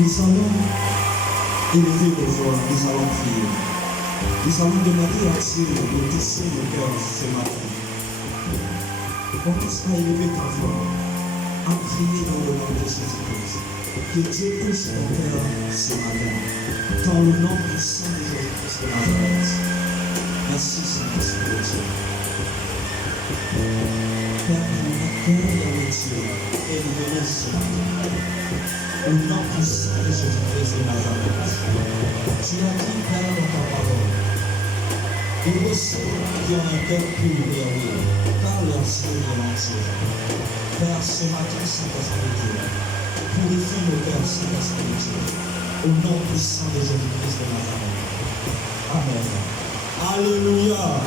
Nous allons élever nos voix, nous allons prier. Nous allons demander à Dieu de toucher nos cœurs ce matin. Commence à élever ta voix, à prier dans le nom de Jésus-Christ. Que Dieu touche ton cœur ce matin. Dans le nom puissant de Jésus-Christ de Nazareth. Merci Saint-Esprit de Dieu. Père, notre cœur dans les cieux est libéré ce matin. Au nom puissant de Jésus-Christ de Nazareth. Tu as dit, Père, dans ta parole, de recevoir qui ont un cœur pur et heureux, par leurs yeux de l'entier. Père, ce matin, Saint-Esprit de Dieu, purifie nos cœurs, Saint-Esprit de Dieu, au nom puissant de Jésus-Christ de Nazareth. Amen. Alléluia.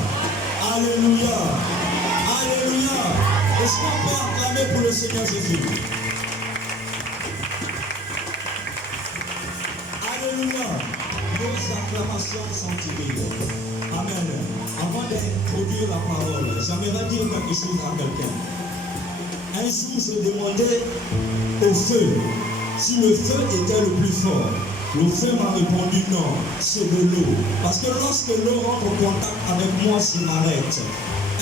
Alléluia. Alléluia. Est-ce qu'on peut acclamer pour le Seigneur Jésus? Alléluia. Nos acclamations sont divines. Amen. Avant d'introduire la parole, j'aimerais dire quelque chose à quelqu'un. Un jour, je demandais au feu si le feu était le plus fort. Le feu m'a répondu non, c'est de l'eau. Parce que lorsque l'eau rentre en contact avec moi, je m'arrête.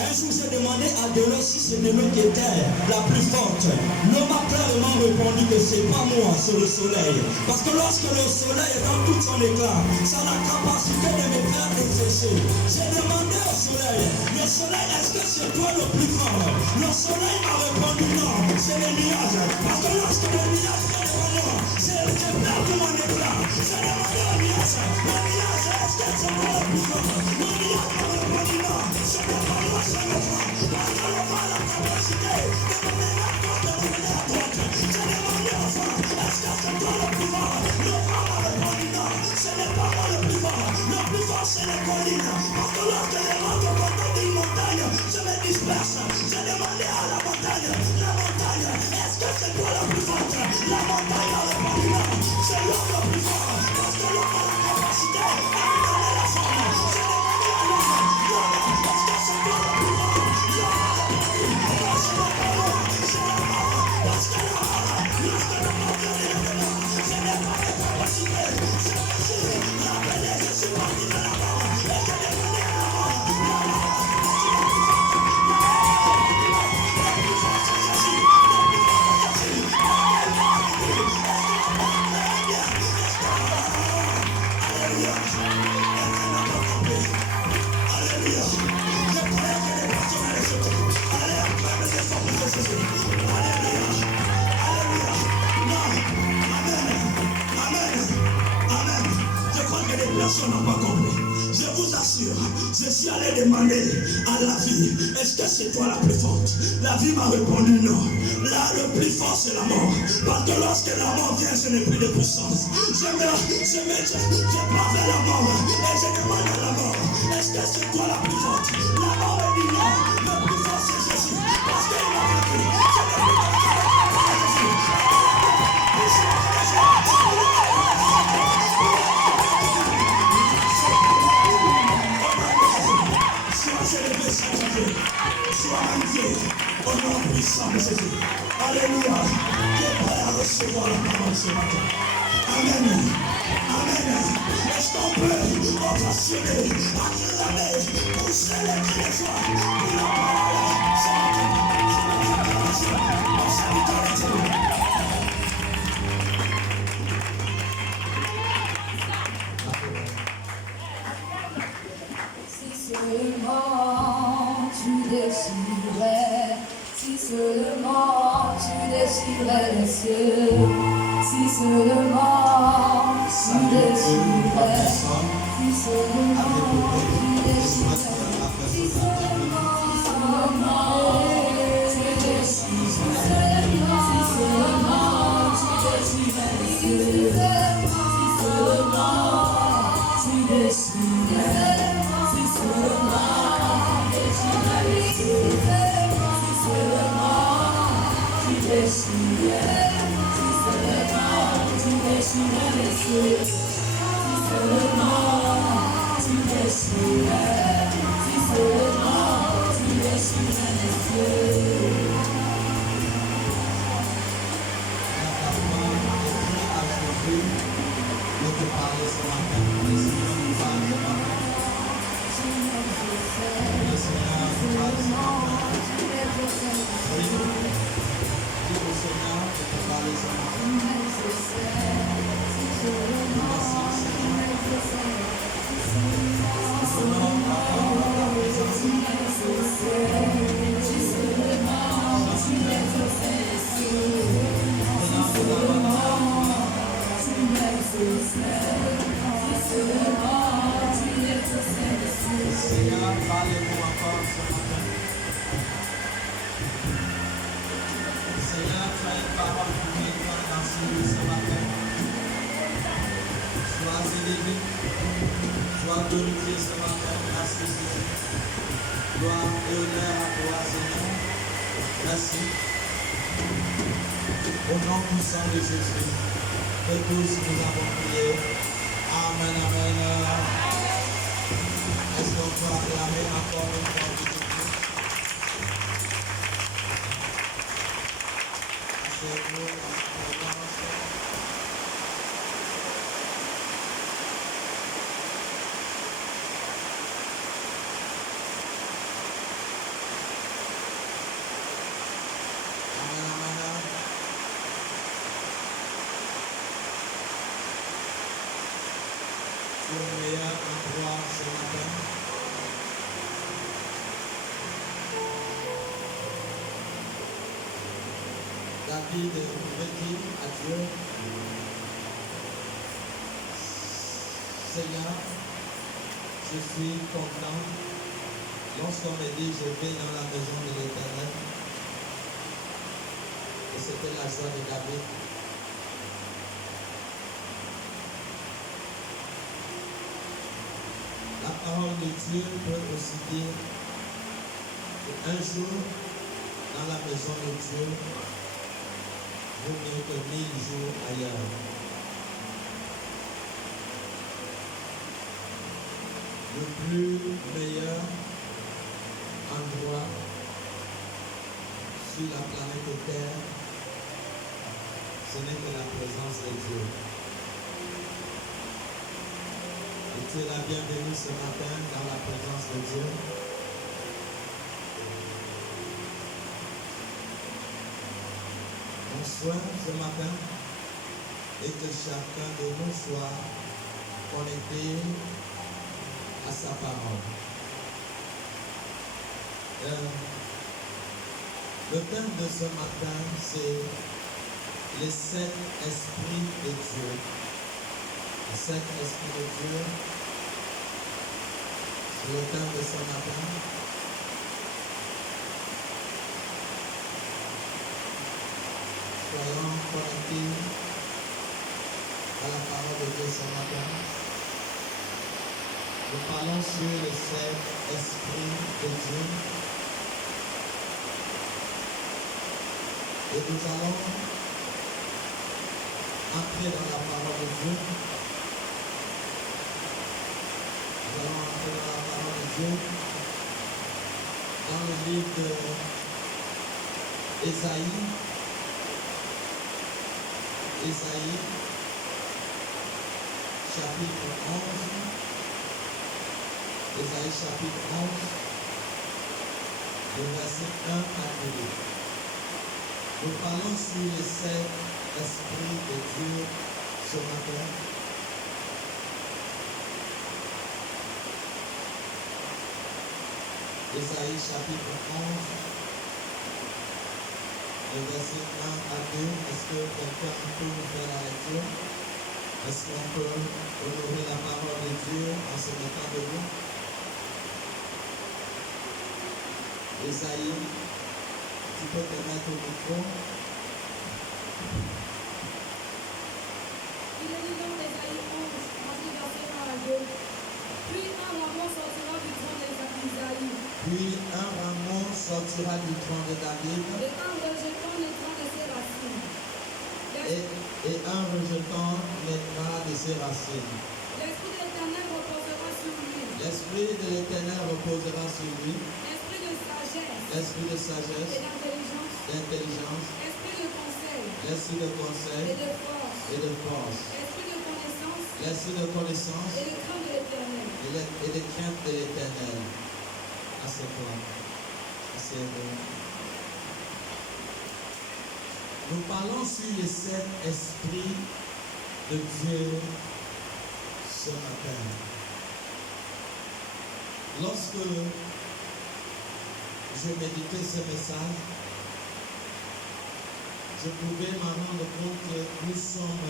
Un jour, j'ai demandé à de l'eau si c'est de l'eau qui était la plus forte. L'eau m'a clairement répondu que c'est pas moi, c'est le soleil. Parce que lorsque le soleil est dans tout son éclat, ça a la capacité de me faire sécher. J'ai demandé au soleil, le soleil, est-ce que c'est toi le plus fort? Le soleil m'a répondu non, c'est les nuages. Parce que lorsque les nuages sont devant moi, j'ai perdu mon éclat. J'ai demandé aux nuages, est-ce que c'est moi le plus fort? Le nuage m'a répondu non, c'est pas moi. Parce que le vent a la capacité de me mener à droite, de me mener à droite. J'ai demandé au vent, est-ce que c'est toi le plus fort? Le vent m'a répondu non, ce n'est pas moi le plus fort. Le plus fort c'est les collines. Parce que lorsque je rentre au contact d'une montagne, je me disperse. J'ai demandé à la montagne, est-ce que c'est toi le plus fort? La montagne a répondu non, c'est l'homme le plus fort. Parce que l'homme a la capacité à me donner la forme. J'ai demandé à l'homme, est-ce que c'est toi le plus fort? L'homme a répondu, non, ce n'est pas moi, c'est la mort. Parce que la mort, lorsque le mort vient de dedans, ce n'est pas mes capacités. Je me suis rappelé, je suis parti de la mort. Et j'ai demandé à la mort, est-ce que tu es plus fort? Le plus fort c'est Jésus, le plus fort c'est Jésus. Alléluia. Maintenant on compris. Alléluia. Je croyais que les personnes allaient se taire. Allez, acclame les formes de Jésus. Alléluia. Alléluia. Non. Amen. Amen. Amen. Je crois que les personnes n'ont pas compris. Je vous assure, je suis allé demander à la vie, est-ce que c'est toi la plus forte? La vie m'a répondu non. Là, le plus fort, c'est la mort. Parce que lorsque la mort vient, je n'ai plus de puissance. Je pars vers la mort et je demande à la mort, est-ce que c'est toi la plus forte? La mort me dit non, le plus fort c'est Jésus. Parce qu'il m'a vaincu. Je n'ai plus de sois magnifié au nom puissant de Jésus. Alléluia. Tu es prêt à recevoir la parole ce matin. Amen. Amen. Est-ce qu'on peut ovationner, acclamer, pousser les cris de joie pour la parole ce matin? On s'invite à l'intérieur. Si seulement tu désirais, si seulement tu désirais les cieux, si seulement tu désirais, si seulement tu désirais, si seulement tu désirais, si seulement tu désirais les cieux, si seulement tu désirais. parler ce matin. Le Seigneur nous parle ce matin. Le Seigneur nous parle ce matin. Oui. Dis au Seigneur de te parler ce matin. Merci Seigneur. Selon ta parole, ta présence. Seigneur, parlez-nous encore ce matin. Seigneur, tu as une parole pour quelqu'un dans ce lieu ce matin. Sois élevé, sois glorifié ce matin. Merci Jésus. Gloire et honneur à toi Seigneur. Merci. Au nom puissant de Jésus, que tous nous avons prié. Amen, amen. Est-ce qu'on peut acclamer encore une fois de Jésus? Asseyez-vous en présence. Amen, amen. C'est le meilleur endroit ce matin. David pouvait dire à Dieu, Seigneur, je suis content lorsqu'on me dit je vais dans la maison de l'Éternel. Et c'était la joie de David. La parole de Dieu peut aussi dire qu'un jour, dans la maison de Dieu, vaut mieux que 1000 jours ailleurs. Le plus meilleur endroit sur la planète Terre, ce n'est que la présence de Dieu. Et tu es la bienvenue ce matin dans la présence de Dieu. Mon souhait ce matin est que chacun de nous soit connecté à sa parole. Le thème de ce matin, c'est les 7 esprits de Dieu. Les 7 esprits de Dieu. C'est le thème de ce matin. Soyons connectés à la parole de Dieu ce matin. Nous parlons sur les 7 esprits de Dieu. Et nous allons entrer dans la parole de Dieu. Nous allons entrer dans la parole de Dieu. Dans le livre d'Ésaïe. Ésaïe, chapitre 11. Ésaïe, chapitre 11. Le verset 1 à 2. Nous parlons sur les 7 esprits de Dieu ce matin. Ésaïe chapitre 11, le verset 1 à 2. Est-ce que quelqu'un peut nous faire la lecture? Est-ce qu'on peut honorer la parole de Dieu en se mettant debout? Ésaïe, tu peux te mettre au micro. Il est dit dans Ésaïe 11, verset 1 à 2. Puis un rameau sortira du tronc d'Isaïe. Puis un rameau sortira du tronc de David. Et un rejeton naîtra de ses racines. Et un rejeton naîtra de ses racines. L'Esprit de l'Éternel reposera sur lui. L'Esprit de l'Éternel reposera sur lui. L'Esprit de sagesse. L'Esprit de sagesse, Et d'intelligence. d'intelligence, Esprit de conseil. l'Esprit de conseil Et de force. et de force. Esprit de connaissance. L'esprit de connaissance et de crainte de l'Éternel. et de crainte de l'Éternel. Assieds-toi. Assieds-toi. Nous parlons sur les 7 esprits de Dieu ce matin. Lorsque je méditais ce message, je pouvais m'en rendre compte que nous sommes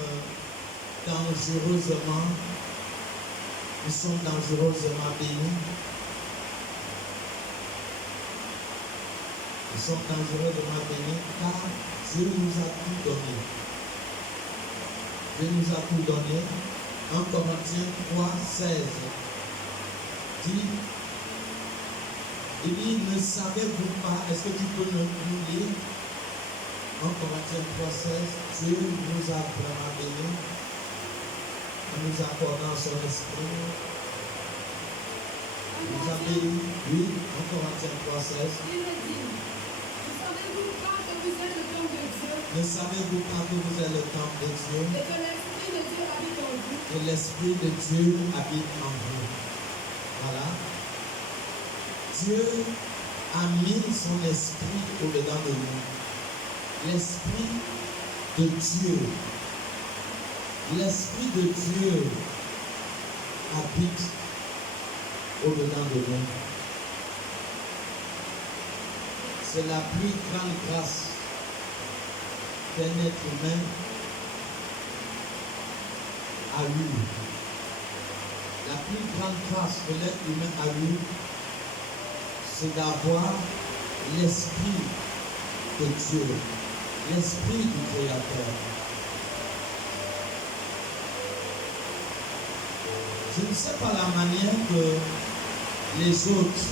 dangereusement bénis. Nous sommes dangereusement bénis car Dieu nous a tout donné. Dieu nous a tout donné. 1 Corinthiens 3, 16 dit, il dit, ne savez-vous pas, est-ce que tu peux nous lire 1 Corinthiens 3, 16, Dieu nous a vraiment bénis en nous accordant son esprit. Il nous a bénis, oui, 1 Corinthiens 3, 16. Il le dit. Ne savez-vous pas que vous êtes le temple de Dieu Ne savez-vous pas que vous êtes le temple de Dieu et que l'Esprit de Dieu habite en vous? et l'Esprit de Dieu habite en vous? Voilà. Dieu a mis son esprit au-dedans de nous. L'esprit de Dieu. L'esprit de Dieu habite au-dedans de nous. C'est la plus grande grâce qu'un être humain a eue. La plus grande grâce que l'être humain a eue, c'est d'avoir l'esprit de Dieu, l'esprit du Créateur. Je ne sais pas la manière que les autres,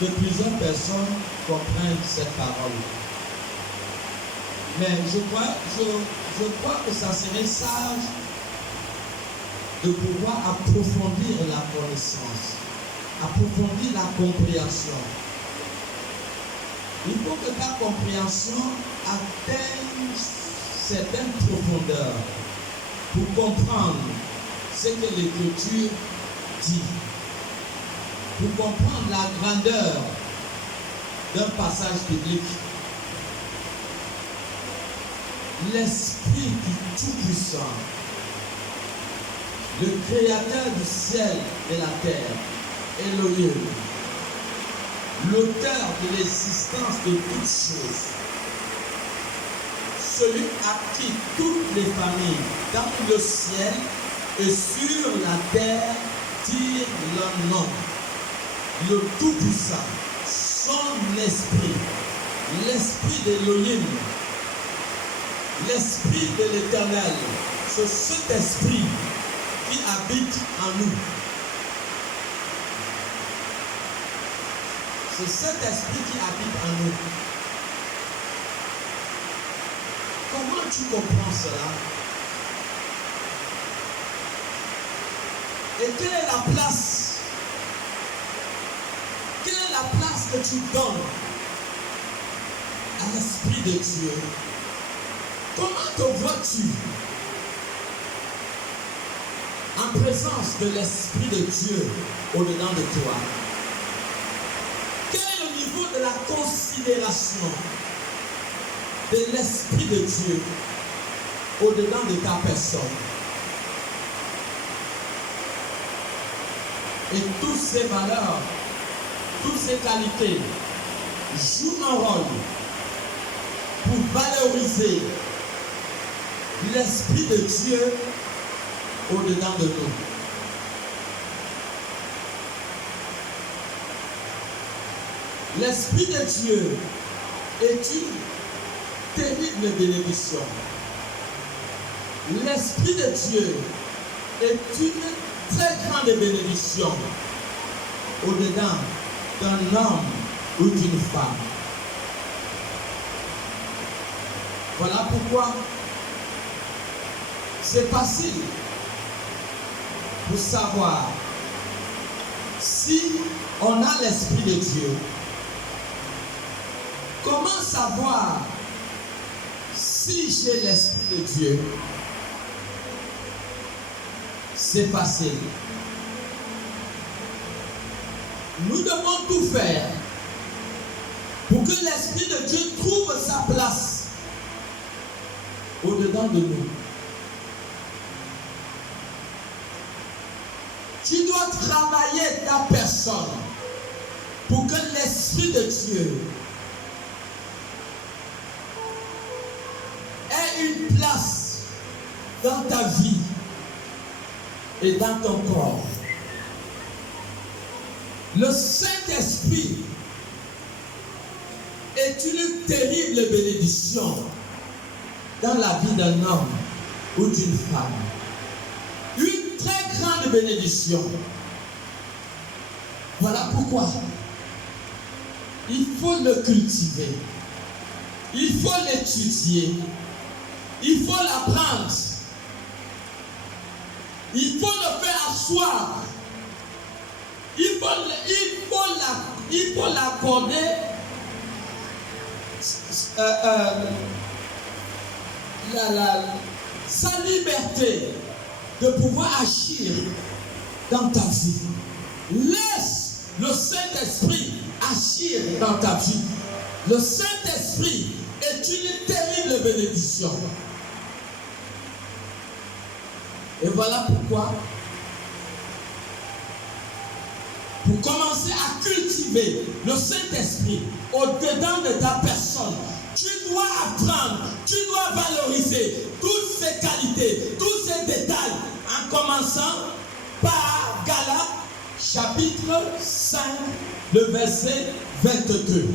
que plusieurs personnes comprennent cette parole. Mais je crois que ça serait sage de pouvoir approfondir la connaissance, approfondir la compréhension. Il faut que ta compréhension atteigne certaines profondeurs pour comprendre ce que l'Écriture dit, pour comprendre la grandeur d'un passage biblique. L'Esprit du Tout-Puissant, le Créateur du ciel et la terre, Elohim, l'auteur de l'existence de toutes choses, celui à qui toutes les familles dans le ciel et sur la terre tirent leur nom, le Tout-Puissant, son Esprit, l'Esprit d'Elohim, l'Esprit de l'Éternel, c'est cet Esprit qui habite en nous. C'est cet Esprit qui habite en nous. Comment tu comprends cela? Et quelle est la place? Quelle est la place que tu donnes à l'Esprit de Dieu? Comment te vois-tu en présence de l'Esprit de Dieu au-dedans de toi? Quel est le niveau de la considération de l'Esprit de Dieu au-dedans de ta personne? Et toutes ces valeurs, toutes ces qualités jouent un rôle pour valoriser l'Esprit de Dieu au-dedans de nous. L'Esprit de Dieu est une terrible bénédiction. L'Esprit de Dieu est une très grande bénédiction au-dedans d'un homme ou d'une femme. Voilà pourquoi c'est facile pour savoir si on a l'Esprit de Dieu. Comment savoir si j'ai l'Esprit de Dieu? c'est facile. Nous devons tout faire pour que l'Esprit de Dieu trouve sa place au-dedans de nous. Tu dois travailler ta personne pour que l'Esprit de Dieu ait une place dans ta vie et dans ton corps. Le Saint-Esprit est une terrible bénédiction dans la vie d'un homme ou d'une femme. Une très grande bénédiction. Voilà pourquoi il faut le cultiver, il faut l'étudier, il faut l'apprendre, il faut le faire asseoir, il faut l'accorder sa liberté de pouvoir agir dans ta vie. Laisse le Saint-Esprit agir dans ta vie. Le Saint-Esprit est une terrible bénédiction. Et voilà pourquoi, pour commencer à cultiver le Saint-Esprit au-dedans de ta personne, tu dois apprendre, tu dois valoriser toutes ces qualités, tous ces détails, en commençant par Galates chapitre 5, le verset 22.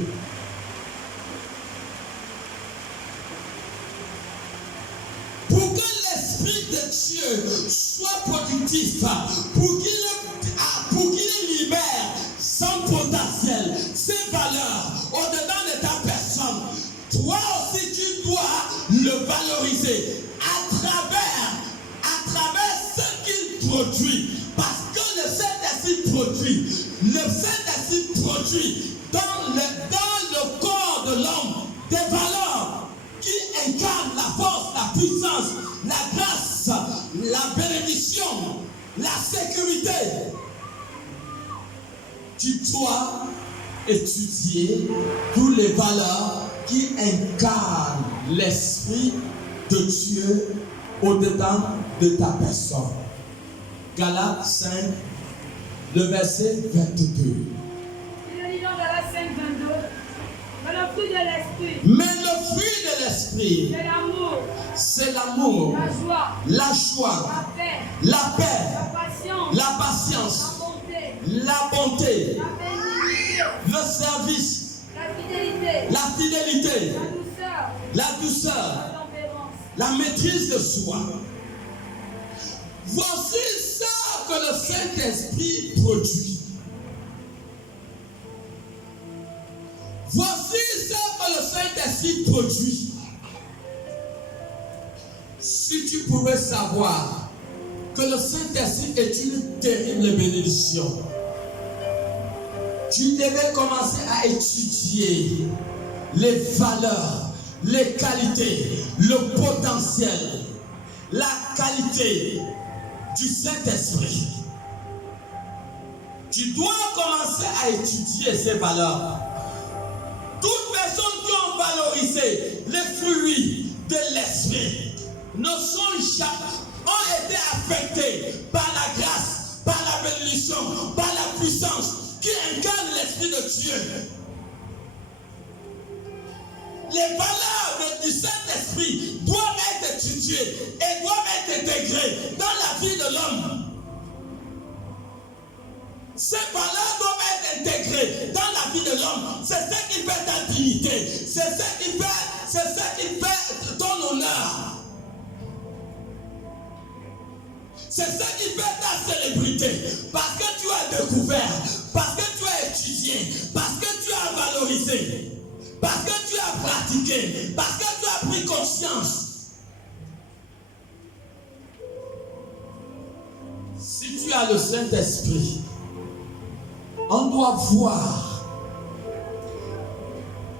Pour que l'Esprit de Dieu soit productif, pour qu'il libère son potentiel, ses valeurs au-dedans de ta personne, toi aussi tu dois le valoriser à travers ce qu'il produit. Parce que le Saint-Esprit produit dans le corps de l'homme des valeurs qui incarnent la force, la puissance, la grâce, la bénédiction, la sécurité. Tu dois étudier toutes les valeurs qui incarnent l'Esprit de Dieu au-dedans de ta personne. Galates 5, le verset 22. Il est dit dans Galates 5, 22. Mais le fruit de l'Esprit. Mais le fruit de l'Esprit, C'est l'amour. c'est l'amour, La joie. la paix, La patience. la patience, La bonté. la bonté, La bénignité. le service, La fidélité. la La douceur, La tempérance. la maîtrise de soi. Voici ce que le Saint-Esprit produit. Voici ce que le Saint-Esprit produit. Si tu pouvais savoir que le Saint-Esprit est une terrible bénédiction, tu devais commencer à étudier les valeurs, les qualités, le potentiel, la qualité du Saint-Esprit. Tu dois commencer à étudier ces valeurs. Toutes personnes qui ont valorisé les fruits de l'Esprit ont été affectées par la grâce, par la bénédiction, par la puissance qui incarne l'Esprit de Dieu. Les valeurs du Saint-Esprit doivent être étudiées et doivent être intégrées dans la vie de l'homme. Ces valeurs doivent être intégrées dans la vie de l'homme. C'est ce qui fait ta dignité. C'est ce qui fait ton honneur. C'est ce qui fait ta célébrité. Parce que tu as découvert, parce que tu as étudié, parce que tu as valorisé, parce que tu as pratiqué, parce que tu as pris conscience. Si tu as le Saint-Esprit, on doit voir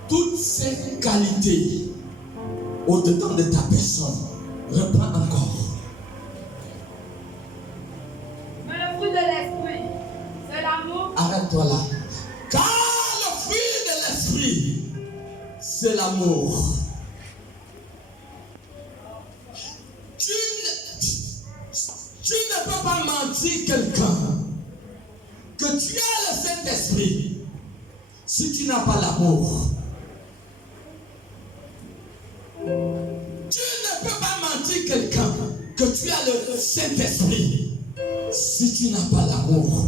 toutes ces qualités au-dedans de ta personne. Reprends encore. c'est l'amour. Tu ne peux pas mentir quelqu'un que tu as le Saint-Esprit si tu n'as pas l'amour. Tu ne peux pas mentir quelqu'un que tu as le Saint-Esprit si tu n'as pas l'amour.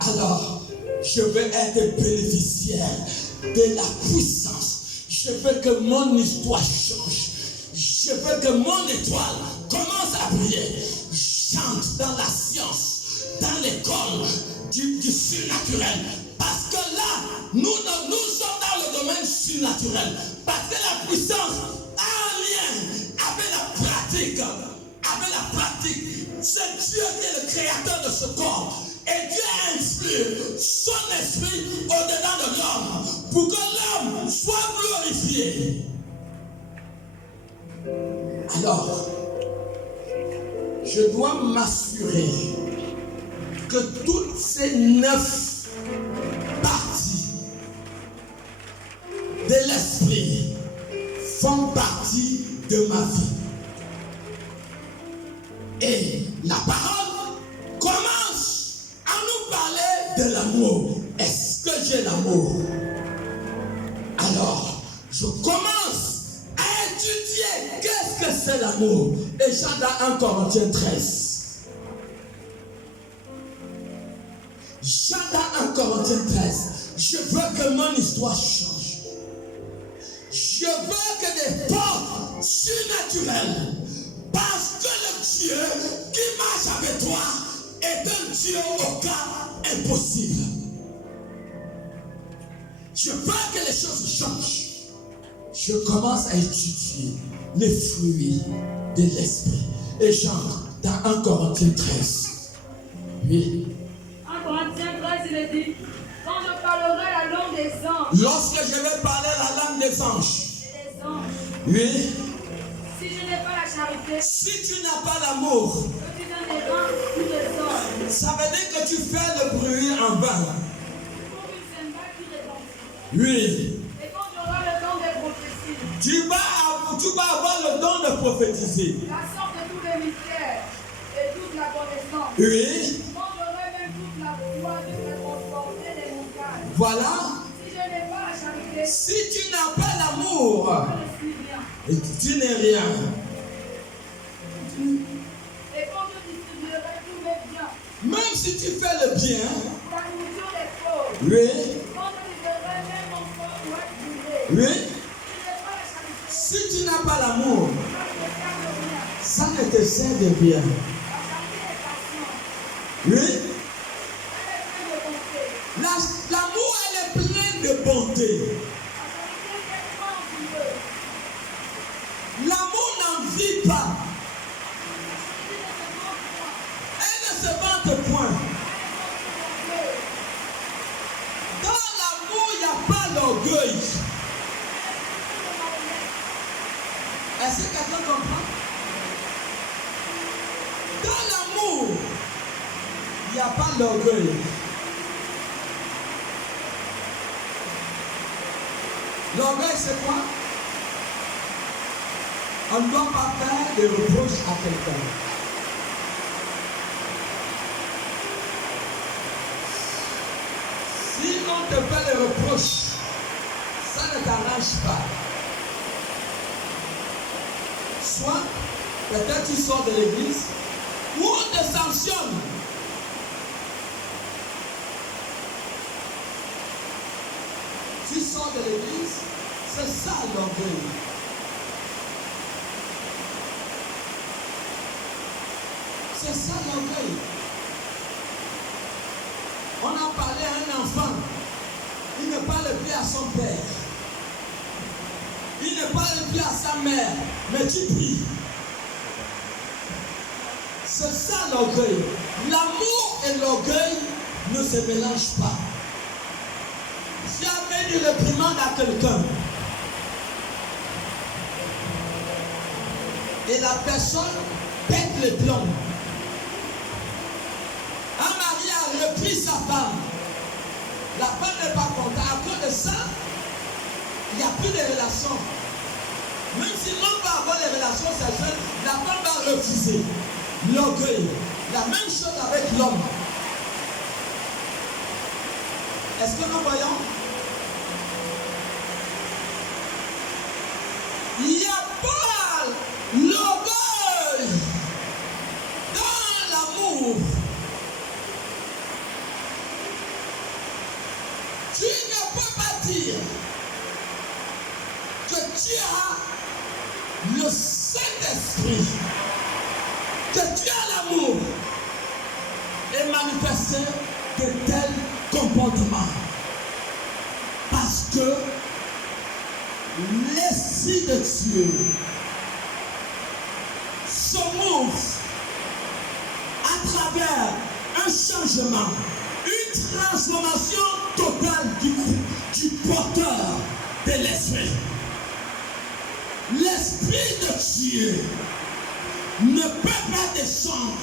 Alors, je veux être bénéficiaire de la puissance. Je veux que mon histoire change. Je veux que mon étoile commence à briller. Chante dans la science, dans l'école du surnaturel. Parce que là, nous sommes dans le domaine surnaturel. Parce que la puissance a un lien avec la pratique. Avec la pratique. C'est Dieu qui est le créateur de ce corps. Et Dieu inspire son esprit au-dedans de l'homme pour que l'homme soit glorifié. Alors, je dois m'assurer que toutes ces 9 parties de l'esprit font partie de ma vie. Et la parole commence à nous parler de l'amour. Est-ce que j'ai l'amour? Alors, je commence à étudier qu'est-ce que c'est l'amour. Et Jean dans 1 Corinthiens 13. Jean dans 1 Corinthiens 13. Je veux que mon histoire change. Je veux que des portes surnaturelles, parce que le Dieu qui marche avec toi est un Dieu au cas impossible. Je veux que les choses changent. Je commence à étudier les fruits de l'esprit. Et j'entre dans 1 Corinthiens 13. Oui. 1 Corinthiens 13, il est dit, quand je parlerai la langue des anges. Lorsque je vais parler la langue des anges. Des anges. Oui. Si je n'ai pas la charité. Si tu n'as pas l'amour. Que tu donnes des rangs ou des hommes. Ça veut dire que tu fais le bruit en vain. Comme une cymbale qui retentit. Oui. Et quand tu auras le don des prophéties. Tu vas avoir le don de prophétiser. La sorte de tous les mystères et toute la connaissance. Oui. Quand j'aurai même toute la foi de me transporter les montagnes. Voilà. Si je n'ai pas la charité. Si tu n'as pas l'amour, Je ne suis rien. tu n'es rien. Et quand je distribuerai tous mes biens. Même si tu fais le bien, La nourriture des pauvres. oui, Quand je livrerai même mon corps pour être brûlé. oui, Si je n'ai pas la charité. si tu n'as pas l'amour, Ça ne me sert de rien. ça ne te sert de rien. La charité est patiente. Oui, Elle est pleine de bonté. l'amour, elle est pleine de bonté. La charité n'est pas envieuse. L'amour n'envie pas. La charité ne se montre pas. Elle ne se vante point. Elle est Dans l'amour, il n'y a pas d'orgueil. Est-ce que quelqu'un comprend? Dans l'amour, il n'y a pas d'orgueil. L'orgueil, c'est quoi? On ne doit pas faire des reproches à quelqu'un. Si on te fait des reproches, ça ne t'arrange pas. Soit, peut-être tu sors de l'église, ou on te sanctionne. Tu sors de l'église, c'est ça l'orgueil. C'est ça l'orgueil. On a parlé à un enfant, il ne parle plus à son père. Il ne parle plus à sa mère, mais tu pries. C'est ça l'orgueil. L'amour et l'orgueil ne se mélangent pas. Jamais une réprimande à quelqu'un. Et la personne pète les plombs. Un mari a repris sa femme. La femme n'est pas contente. À cause de ça, il n'y a plus de relations. Même si l'homme va avoir les relations sexuelles, la femme va refuser. L'orgueil. La même chose avec l'homme. Est-ce que nous voyons? Il y a pas l'orgueil dans l'amour. Tu ne peux pas dire que tu as le Saint-Esprit, que tu as l'amour et manifester de tels comportements. Parce que l'Esprit de Dieu se move à travers un changement, une transformation totale du porteur de l'Esprit. L'Esprit de Dieu ne peut pas descendre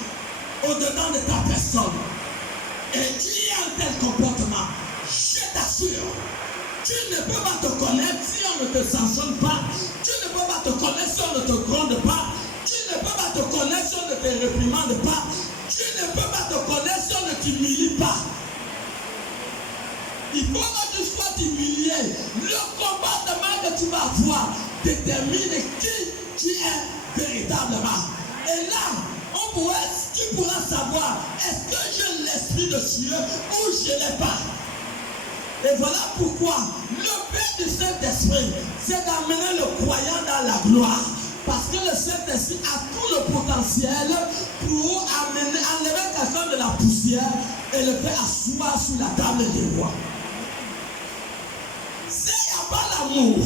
au-dedans de ta personne. Et tu y as un tel comportement, je t'assure, tu ne peux pas te connaître si on ne te sanctionne pas. Tu ne peux pas te connaître si on ne te gronde pas. Tu ne peux pas te connaître si on ne te réprimande pas. Tu ne peux pas te connaître si on ne t'humilie pas. Il faut que tu sois humilié. Le comportement que tu vas avoir détermine qui tu es véritablement. Et là, tu pourras savoir, est-ce que j'ai l'Esprit de Dieu ou je ne l'ai pas? Et voilà pourquoi le but du Saint-Esprit, c'est d'amener le croyant dans la gloire. Parce que le Saint-Esprit a tout le potentiel pour enlever quelqu'un de la poussière et le faire asseoir sur la table des rois. S'il n'y a pas l'amour,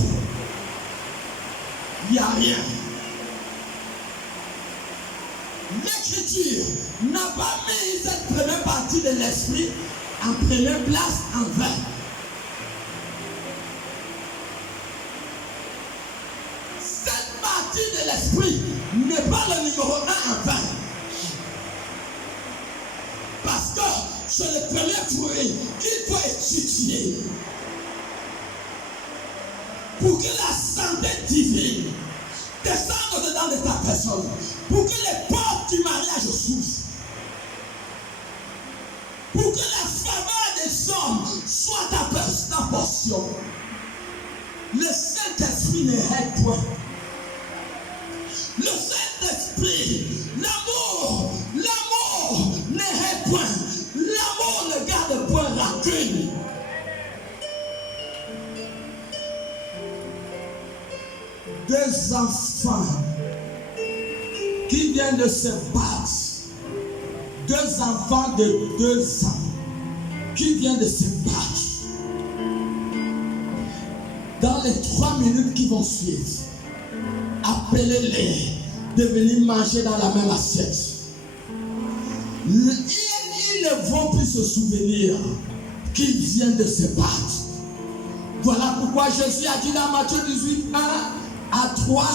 il n'y a rien. L'Écriture n'a pas mis cette première partie de l'Esprit en première place en vain. Cette partie de l'Esprit n'est pas le numéro 1 en vain. Parce que c'est le premier fruit qu'il faut étudier pour que la santé divine descende dedans de ta personne, pour que les portes du mariage s'ouvrent, pour que la faveur des hommes soit ta portion. Le Saint-Esprit n'arrête point. Le Saint-Esprit, l'amour n'arrête point. L'amour ne garde point rancune. Deux enfants qui viennent de se battre, deux enfants de 2 ans qui viennent de se battre, dans les 3 minutes qui vont suivre, appelez-les de venir manger dans la même assiette. Ils ne vont plus se souvenir qu'ils viennent de se battre. Voilà pourquoi Jésus a dit dans Matthieu 18, 1 à 3,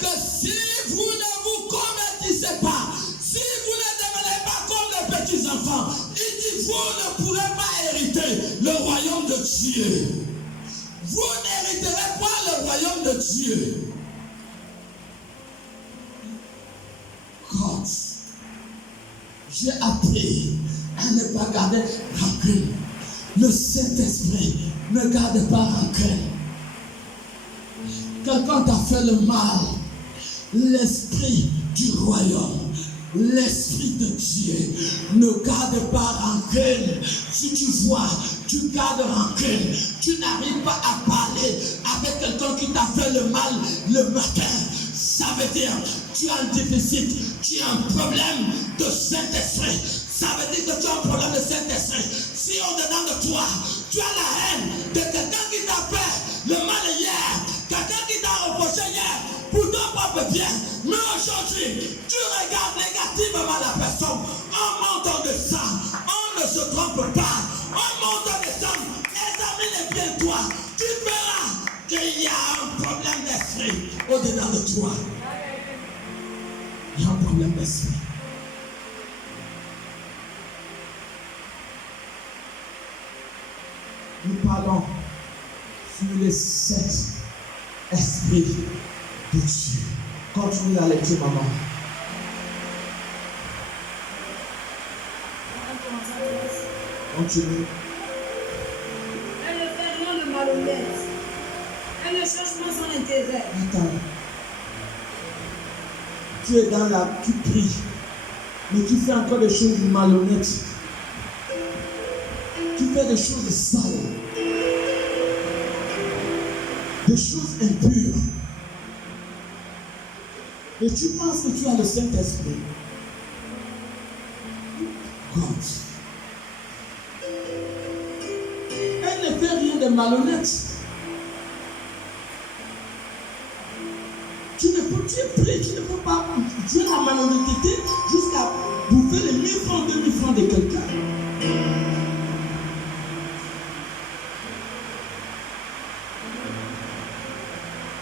que si vous ne vous convertissez pas, si vous ne devenez pas comme les petits enfants, il dit, vous ne pourrez pas hériter le royaume de Dieu. Vous n'hériterez pas le royaume de Dieu. Quand j'ai appris à ne pas garder rancune, le Saint-Esprit ne garde pas rancune. Quelqu'un t'a fait le mal, l'esprit du royaume, l'esprit de Dieu ne garde pas rancune. Si tu vois, tu gardes rancune, tu n'arrives pas à parler avec quelqu'un qui t'a fait le mal le matin, ça veut dire tu as un déficit, tu as un problème de Saint-Esprit. Ça veut dire que tu as un problème de Saint-Esprit. Si au-dedans de toi, tu as la haine de quelqu'un qui t'a fait le mal hier, quelqu'un qui t'a reproché hier pour ton propre bien, mais aujourd'hui, tu regardes négativement la personne, en montant de ça, on ne se trompe pas, en montant de ça, examine bien toi, tu verras qu'il y a un problème d'esprit au-dedans de toi. Il y a un problème d'esprit. le Saint-Esprit de Dieu. Continue la lecture, maman. Continue. Elle ne fait rien de malhonnête. Elle ne cherche pas son intérêt. Attends. Tu es dans la... Tu pries. Mais tu fais encore des choses malhonnêtes. Tu fais des choses sales. Des choses impures. Et tu penses que tu as le Saint-Esprit. God. Elle ne fait rien de malhonnête. Tu pries, tu ne peux pas tuer la malhonnêteté jusqu'à bouffer les 1000 francs, 2000 francs de quelqu'un.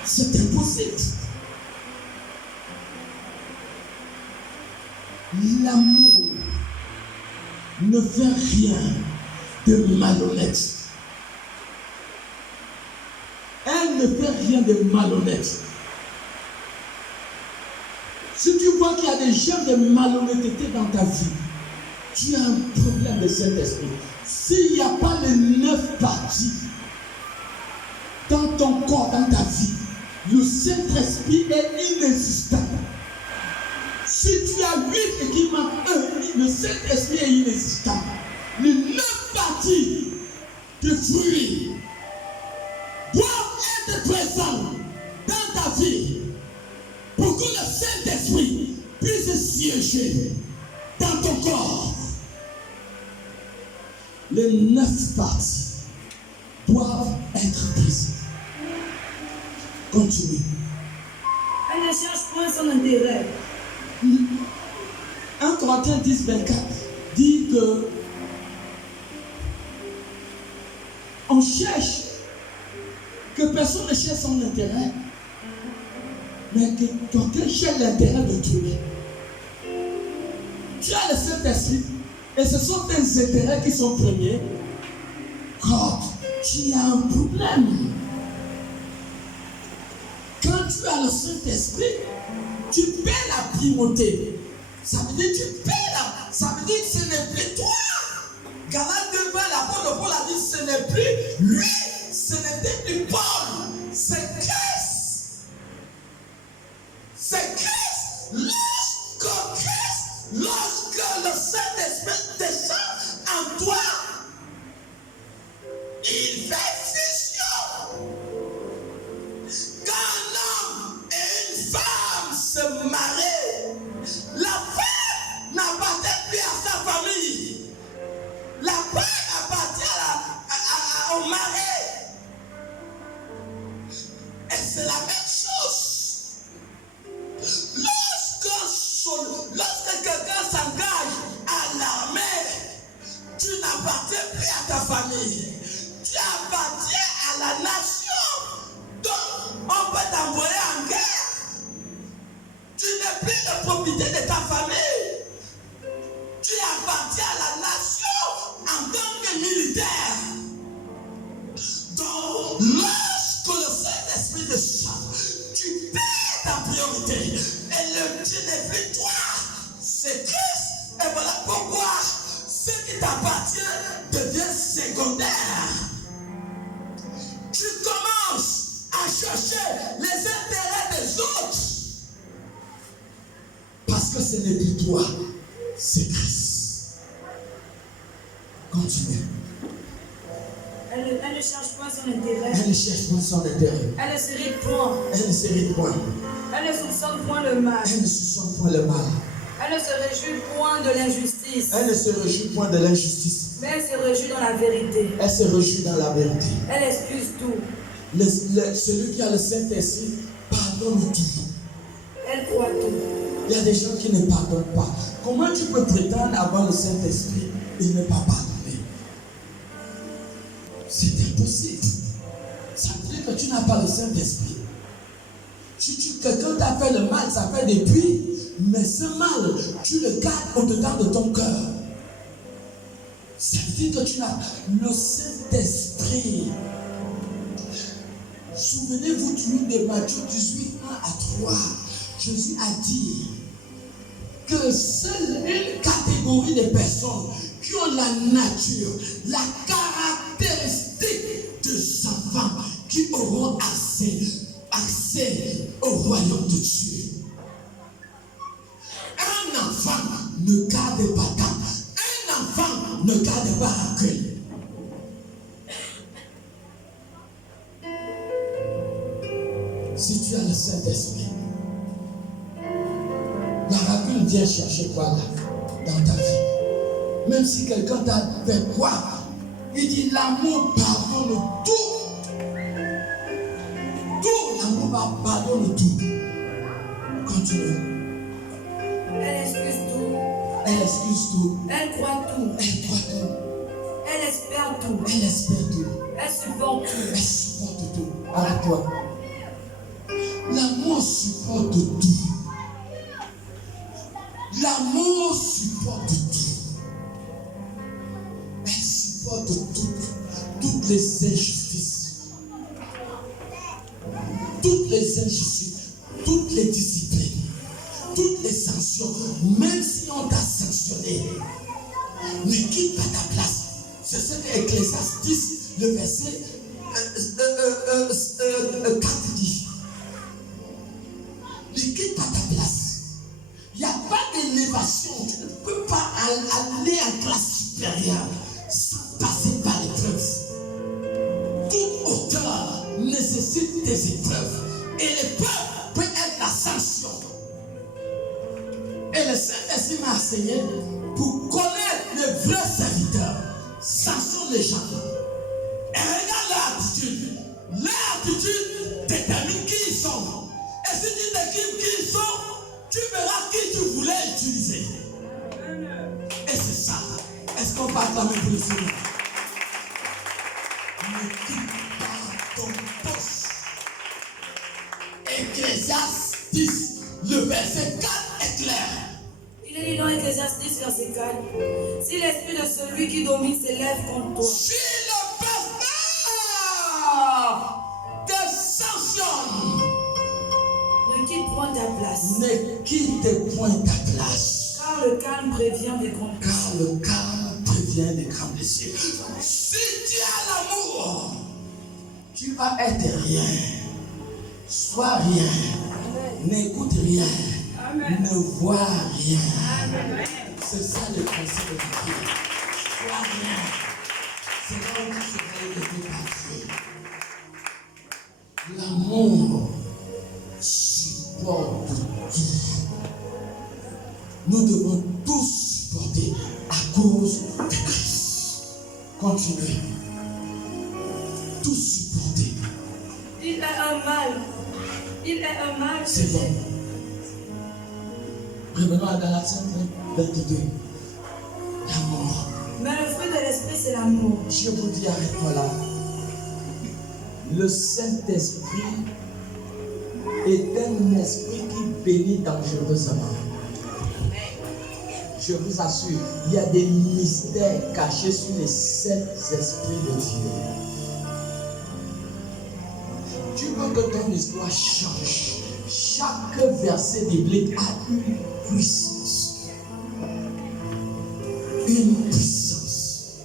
C'est impossible. L'amour ne fait rien de malhonnête. Elle ne fait rien de malhonnête. Si tu vois qu'il y a des gens de malhonnêteté dans ta vie, tu as un problème de Saint-Esprit. S'il n'y a pas les 9 parties dans ton corps, dans ta vie, le Saint-Esprit est inexistant. Si tu as 8 et qu'il manque 1, le Saint-Esprit est inexistant. Les 9 parties de fruits doivent être présentes dans ta vie pour que le Saint-Esprit puisse siéger dans ton corps. Les 9 parties doivent être présentes. Continue. Elle ne cherche point son intérêt. 1 Corinthiens 10, 24 dit que on cherche, que personne ne cherche son intérêt, mais que quelqu'un cherche l'intérêt de Dieu. Tu as le Saint-Esprit et ce sont tes intérêts qui sont premiers. Quand tu as un problème, quand tu as le Saint-Esprit, tu paies la primauté. Ça veut dire tu paies la. Ça veut dire que ce n'est plus toi. Galates 2, l'apôtre Paul a dit ce n'est plus lui, ce n'était plus Paul, c'est Christ. C'est Christ. Lorsque le Saint-Esprit descend en toi, il fait fusion. Quand un homme et une femme se marient, la femme n'appartient plus à sa famille. La femme appartient au mari. Et c'est la même chose. Lorsque quelqu'un s'engage à l'armée, tu n'appartiens plus à ta famille. Tu appartiens à la nation. Donc, on peut t'envoyer en guerre. Tu n'es plus de propriété de ta famille. Tu appartiens à la nation en tant que militaire. Donc, lorsque le Saint-Esprit descend, tu paies ta priorité. Et tu n'es plus toi, c'est Christ. Et voilà pourquoi ce qui t'appartient devient secondaire. Tu commences à chercher les intérêts des autres. Parce que ce n'est plus toi, c'est Christ. Continue. Elle ne cherche pas son intérêt. Elle ne cherche pas son intérêt. Elle ne s'irrite point. Elle ne s'irrite point. Elle ne soupçonne point le mal. Elle ne soupçonne point le mal. Elle ne se réjouit point de l'injustice. Elle ne se réjouit point de l'injustice. Mais elle se réjouit dans la vérité. Elle se réjouit dans la vérité. Elle excuse tout. Celui qui a le Saint-Esprit pardonne tout. Elle croit tout. Il y a des gens qui ne pardonnent pas. Comment tu peux prétendre avoir le Saint-Esprit et ne pas pardonner? C'est impossible. Ça veut dire que tu n'as pas le Saint-Esprit. Quelqu'un t'a fait le mal, ça fait depuis, mais ce mal, tu le gardes au-dedans de ton cœur. Ça veut dire que tu n'as le Saint-Esprit. Souvenez-vous toujours de Matthieu 18, 1 à 3. Jésus a dit que seule une catégorie de personnes qui ont la nature, la caractéristique des enfants qui auront accès au royaume de Dieu. Un enfant ne garde pas tant. Un enfant ne garde pas rancune. Si tu as le Saint-Esprit, la rancune vient chercher quoi là dans ta vie? Même si quelqu'un t'a fait quoi, il dit l'amour pardonne tout. Tout, l'amour pardonne tout. Continue. Elle excuse tout. Elle excuse tout. Elle croit tout. Elle croit tout. Elle espère tout. Elle espère tout. Elle supporte tout. Elle supporte tout. Arrête-toi. L'amour supporte tout. L'amour supporte tout. Elle supporte toutes les injustices. Toutes les injustices. Toutes les disciplines. Toutes les sanctions. Même si on t'a sanctionné, ne quitte pas ta place. C'est ce que Ecclésiaste 10, le verset 4 dit. Ne quitte pas ta place. Il n'y a pas d'élévation. Tu ne peux pas aller en classe supérieure sans passer par l'épreuve. Toute hauteur nécessite des épreuves. Et l'épreuve peut être la sanction. Et le Saint-Esprit m'a enseigné pour connaître le vrai serviteur. Sanctionne les gens. Et regarde leur attitude. Leur attitude détermine qui ils sont. Et si tu t'équipes qui ils sont, tu verras qui tu voulais utiliser. Et c'est ça. Est-ce qu'on va acclamer pour le Seigneur? Ne quitte pas ton poste. Ecclésiaste 10, le verset 4 est clair. Il est dit dans Ecclésiaste 10, verset 4. Si l'esprit de celui qui domine s'élève contre toi, Si le pasteur te sanctionne, ne quitte point ta place. ne quitte point ta place. Car le calme prévient des grands Car le calme prévient des grands blessures. Si tu as l'amour, tu vas être rien. Sois rien. N'écoute rien. Ne vois rien. C'est ça le principe de Dieu. Sois rien. C'est là où tu seras élevé par Dieu. L'amour supporte tout. Nous devons tous supporter à cause de Christ. Continuez. Tous supporter. Il est un mal. Il est un mal. C'est bon. Revenons à Galatiens 22. L'amour. Mais le fruit de l'esprit, c'est l'amour. Je vous dis, arrête-toi là. Le Saint-Esprit est un esprit qui bénit dangereusement. Je vous assure, il y a des mystères cachés sur les 7 esprits de Dieu. Tu veux que ton histoire change. Chaque verset biblique a une puissance. Une puissance.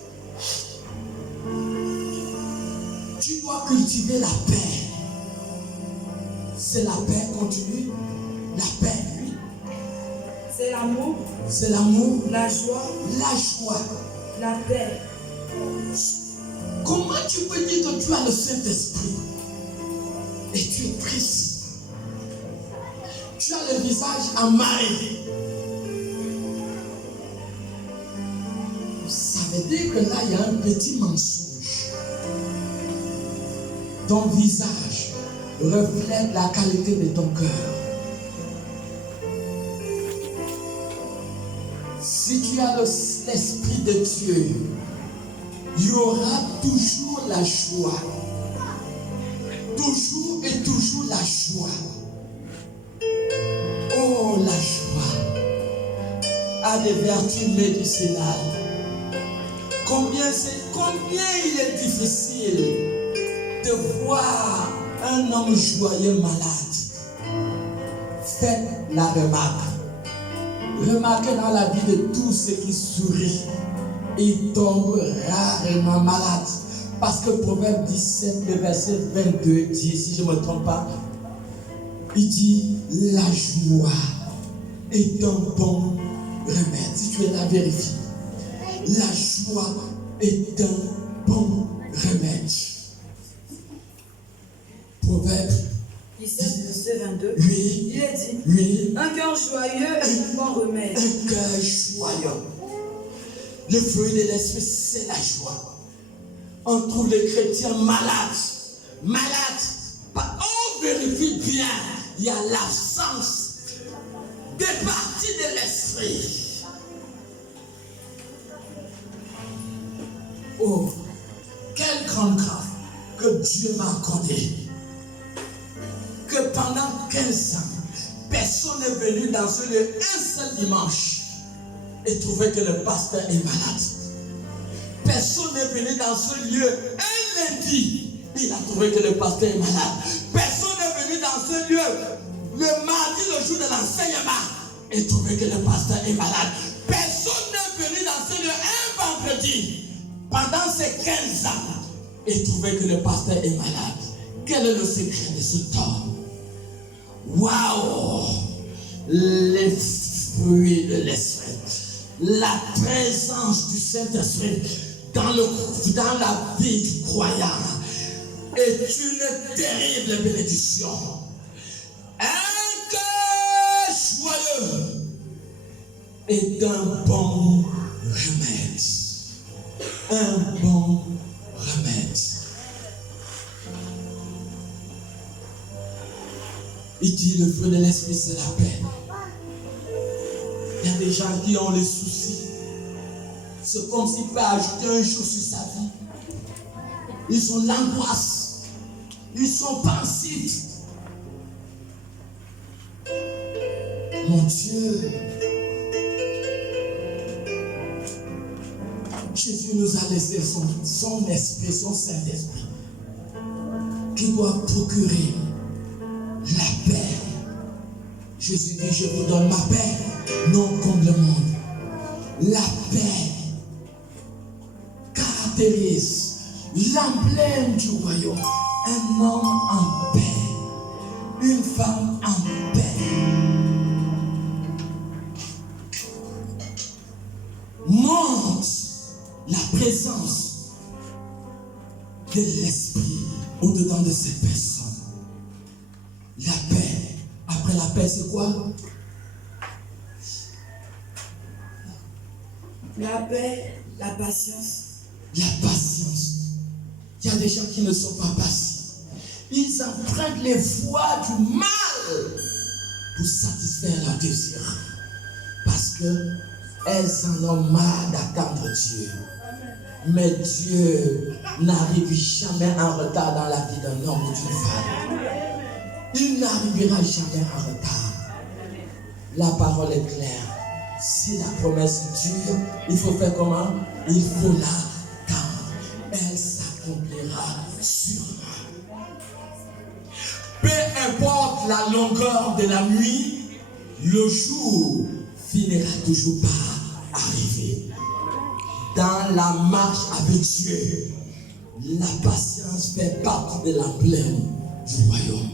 Tu dois cultiver la paix. C'est la paix continue. La paix, oui. C'est l'amour, C'est l'amour. la joie, La joie. la paix. Comment tu peux dire que tu as le Saint-Esprit et tu es triste? Tu as le visage amarré. Ça veut dire que là, il y a un petit mensonge. Ton visage reflète la qualité de ton cœur. Si tu as l'Esprit de Dieu, il y aura toujours la joie. Toujours et toujours la joie. Oh, la joie a des vertus médicinales. Combien il est difficile de voir Un homme joyeux malade. Faites la remarque. Remarquez dans la vie de tous ceux qui sourient, ils tombent rarement malades. Parce que Proverbe 17, le verset 22 dit, si je ne me trompe pas, il dit, la joie est un bon remède. Si tu es là, vérifie. La joie est un bon remède. Proverbe 17, verset 22. Oui. Il est dit, Oui. un cœur joyeux est un bon remède. Un cœur joyeux. Le fruit de l'esprit, c'est la joie. On trouve les chrétiens malades. On vérifie bien, il y a l'absence des parties de l'esprit. Oh, quelle grande grâce que Dieu m'a accordée. Que pendant 15 ans, personne n'est venu dans ce lieu un seul dimanche et trouvé que le pasteur est malade. Personne n'est venu dans ce lieu un lundi, il a trouvé que le pasteur est malade. Personne n'est venu dans ce lieu le mardi, le jour de l'enseignement, et trouvé que le pasteur est malade. Personne n'est venu dans ce lieu un vendredi pendant ces 15 ans et trouvé que le pasteur est malade. Quel est le secret de ce temps? Waouh! Les fruits de l'esprit, la présence du Saint-Esprit dans la vie du croyant est une terrible bénédiction. Un cœur joyeux est un bon remède. Un bon remède. Il dit le fruit de l'esprit, c'est la paix. Il y a des gens qui ont les soucis. C'est comme s'il peut ajouter un jour sur sa vie. Ils ont l'angoisse. Ils sont pensifs. Mon Dieu. Jésus nous a laissé son esprit, son Saint-Esprit, qui doit procurer la paix. Jésus dit, je vous donne ma paix, non comme le monde. La paix caractérise l'emblème du royaume. Un homme en paix, une femme en paix. Montre la présence de l'esprit au-dedans de ces personnes. La paix. Après la paix, c'est quoi? La paix, la patience. La patience. Il y a des gens qui ne sont pas patients. Ils empruntent les voies du mal pour satisfaire leurs désirs. Parce qu'elles en ont marre d'attendre Dieu. Mais Dieu n'arrive jamais en retard dans la vie d'un homme ou d'une femme. Il n'arrivera jamais en retard. La parole est claire. Si la promesse dure, il faut faire comment? Il faut l'attendre. Elle s'accomplira sûrement. Peu importe la longueur de la nuit, le jour finira toujours par arriver. Dans la marche avec Dieu, la patience fait partie de l'emblème du royaume.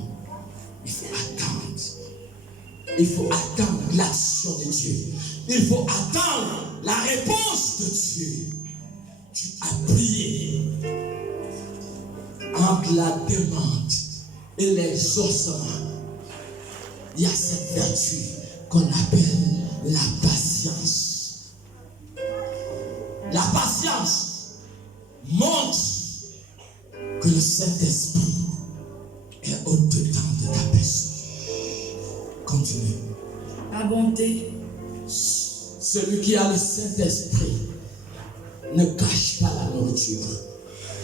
Il faut attendre. Il faut attendre l'action de Dieu. Il faut attendre la réponse de Dieu. Tu as prié. Entre la demande et l'exaucement, il y a cette vertu qu'on appelle la patience. La patience montre que le Saint-Esprit est au-dedans de ta personne. Continue. La bonté. Celui qui a le Saint-Esprit ne cache pas la nourriture.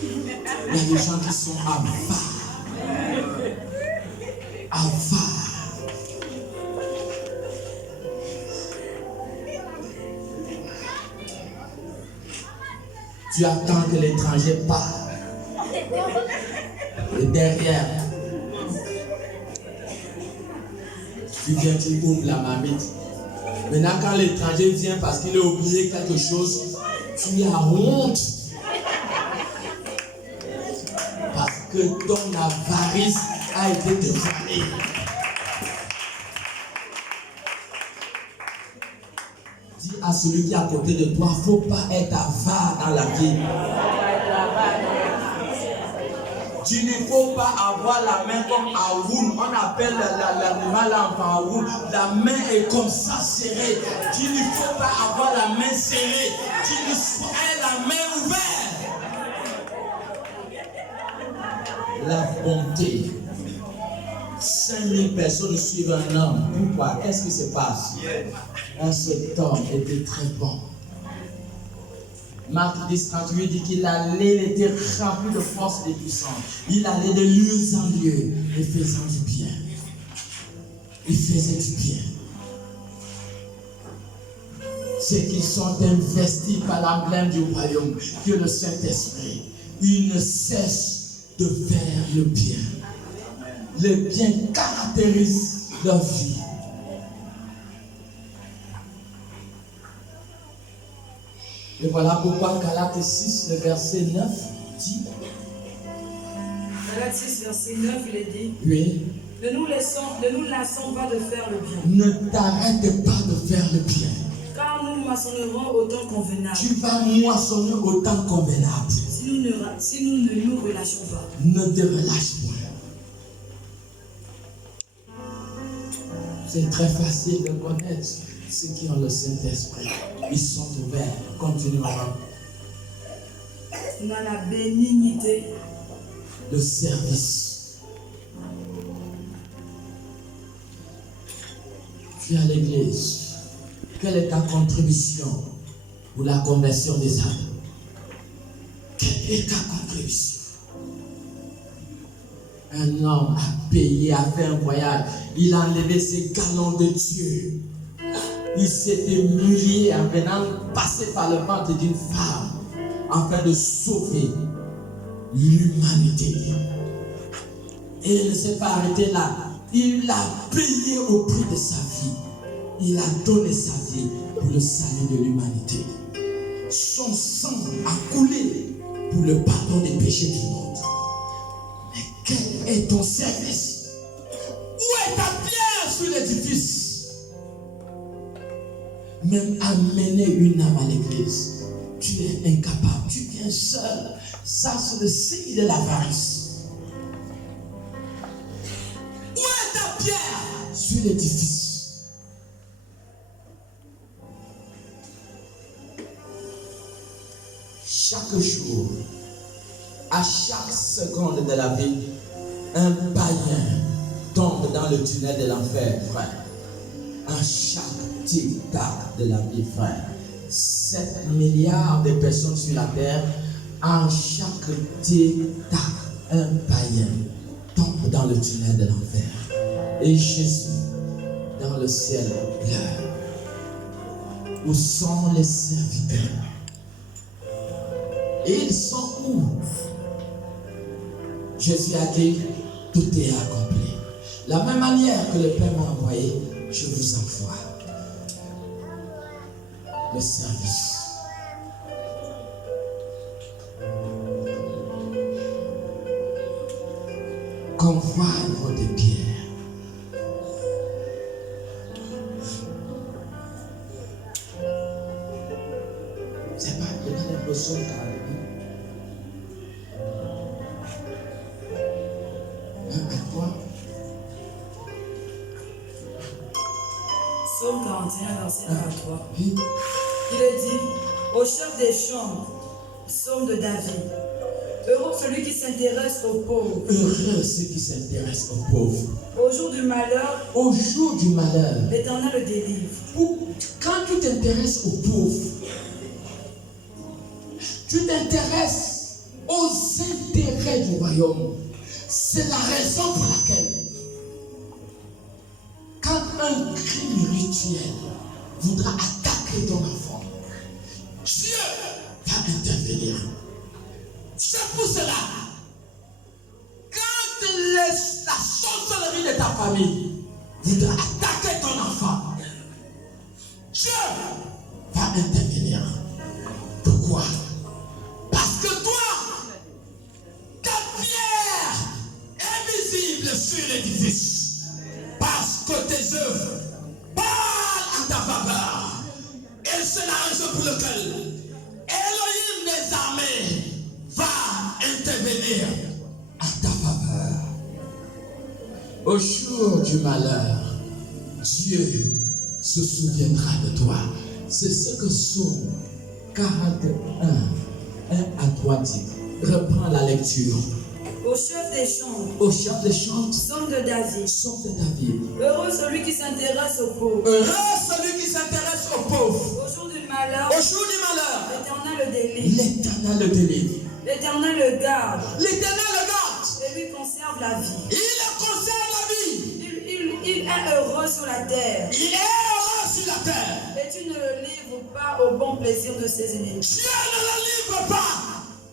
Il y a des gens qui sont avares. Avares. Tu attends que l'étranger parte. Et derrière, Tu viens, tu ouvres la marmite. Maintenant, quand l'étranger vient parce qu'il a oublié quelque chose, tu as honte. Parce que ton avarice a été dévoilée. Dis à celui qui est à côté de toi, il ne faut pas être avare dans la vie. Tu ne faut pas avoir la main comme Haroun. On appelle l'animal en Haroun. La main est comme ça serrée. Tu ne faut pas avoir la main serrée. Tu ne faut être la main ouverte. La bonté. 5000 personnes suivent un homme. Pourquoi? Qu'est-ce qui se passe? Cet homme était très bon. Marc 10, 38 dit qu'il allait, il était rempli de force et de puissance. Il allait de lieu en lieu et faisant du bien. Il faisait du bien. Ceux qui sont investis par l'emblème du royaume, que le Saint-Esprit, ils ne cessent de faire le bien. Le bien caractérise leur vie. Et voilà pourquoi Galates 6, le verset 9 dit. Galates 6, verset 9, il est dit. Oui. Ne nous lassons pas de faire le bien. Ne t'arrête pas de faire le bien. Car nous moissonnerons au temps convenable. Tu vas moissonner au temps convenable. Si nous ne nous relâchons pas. Ne te relâche point. C'est très facile de connaître ceux qui ont le Saint-Esprit. Ils sont ouverts continuellement. On a la bénignité. Le service. Tu es à l'église. Quelle est ta contribution pour la conversion des âmes? Quelle est ta contribution? Un homme a payé, a fait un voyage. Il a enlevé ses galons de Dieu. Il s'était humilié en venant passer par le ventre d'une femme afin de sauver l'humanité. Et il ne s'est pas arrêté là. Il a payé au prix de sa vie. Il a donné sa vie pour le salut de l'humanité. Son sang a coulé pour le pardon des péchés du monde. Mais quel est ton service? Où est ta pierre sur l'édifice? Même amener une âme à l'église, tu es incapable, tu viens seul. Ça, c'est le signe de l'avarice. Où est ta pierre sur l'édifice? Chaque jour, à chaque seconde de la vie, un païen tombe dans le tunnel de l'enfer, frère. À chaque tic-tac de la vie, frère. 7 milliards de personnes sur la terre, à chaque tic-tac, un païen tombe dans le tunnel de l'enfer. Et Jésus, dans le ciel, pleure. Où sont les serviteurs? Et ils sont où? Jésus a dit, tout est accompli. La même manière que le Père m'a envoyé, je vous envoie. Le service. Convoi votre pierre. C'est pas, il a l'impression qu'à quoi? Psaume 41, verset 43. Oui. Il est dit, au chef des chambres, psaume de David. Heureux celui qui s'intéresse aux pauvres. Heureux ceux qui s'intéressent aux pauvres. Au jour du malheur, Au jour du malheur. l'Éternel le délivre. Quand tu t'intéresses aux pauvres, tu t'intéresses aux intérêts du royaume. C'est la raison pour laquelle, quand un crime rituel voudra attaquer ton enfant, Dieu va intervenir. C'est pour cela, quand la sorcellerie de ta famille voudra attaquer Dieu va intervenir. Pourquoi? Parce que toi, ta pierre est visible sur l'édifice. Parce que tes œuvres parlent en ta faveur. Et c'est la raison pour laquelle Elohim des armées va intervenir en ta faveur. Au jour du malheur, Dieu se souviendra de toi. C'est ce que Psaume 41, 1 à 3 dit. Reprends la lecture. Au chef des chants, Au chef des chants, psaume de David. Psaume de David. Heureux celui qui s'intéresse aux pauvres. Heureux celui qui s'intéresse aux pauvres. Au jour du malheur, Au jour du malheur, l'Éternel le délivre. l'Éternel le délivre. L'Éternel le garde L'Éternel le garde. et lui conserve la vie. Il conserve la vie. Il est heureux sur la terre. Il est heureux sur la terre. Et tu ne le livres pas au bon plaisir de ses ennemis. Dieu ne le livre pas.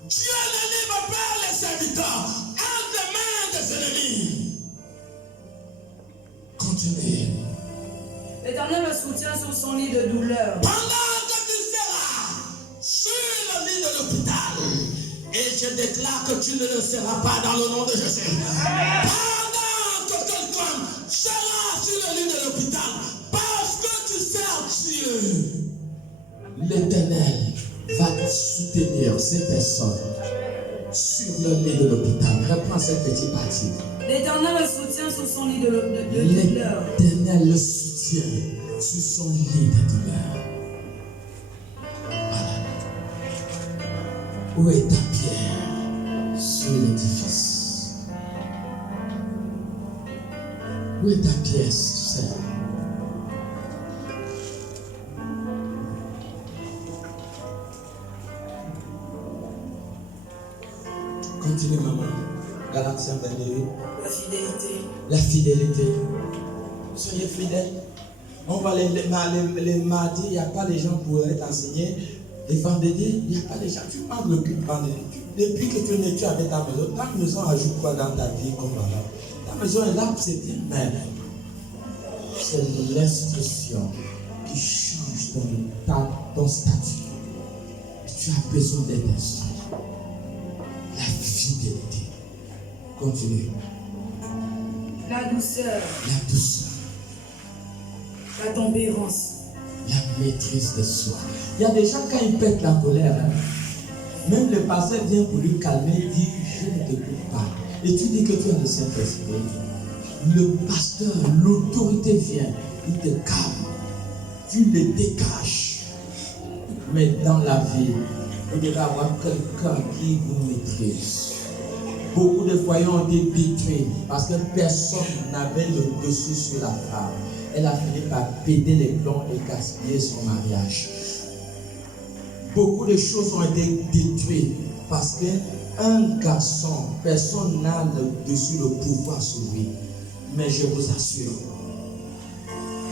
Dieu ne livre pas les serviteurs entre les mains des ennemis. Continuez. L'Éternel le soutient sur son lit de douleur. Pendant que tu seras sur le lit de l'hôpital, et je déclare que tu ne le seras pas dans le nom de Jésus. Pendant que quelqu'un sera sur le lit de l'hôpital, parce que tu sers Dieu, l'Éternel va soutenir ces personnes sur le lit de l'hôpital. Reprends cette petite partie. L'Éternel le soutient sur son lit de douleur. L'Éternel le soutient sur son lit de douleur. Voilà. Où est ta pierre sur l'édifice? Où est ta pierre, sœur? Continue, maman. Galatiens 22. La fidélité. La fidélité. Soyez fidèles. On va les mardis, il n'y a pas de gens pour être enseignés. Les vendredis, il n'y a pas de gens. Tu manques le culte vendredi. Depuis que tu es né, tu avais ta maison. Ta maison ajoute quoi dans ta vie comme là? Ta maison est là, c'est bien, mais c'est l'instruction qui change ton statut. Tu as besoin d'être instruit. La fidélité. Continue. La douceur. La douceur. La tempérance. La maîtrise de soi. Il y a des gens, quand ils pètent la colère, même le pasteur vient pour lui calmer, dit je ne t'écoute pas. Et tu dis que tu as le Saint-Esprit. Le pasteur, l'autorité vient, il te calme. Tu le dégages. Mais dans la vie, il devrait y avoir quelqu'un qui vous maîtrise. Beaucoup de foyers ont été détruits parce que personne n'avait le dessus sur la femme. Elle a fini par péter les plombs et gaspiller son mariage. Beaucoup de choses ont été détruites parce qu'un garçon, personne n'a le dessus le pouvoir sur lui. Mais je vous assure,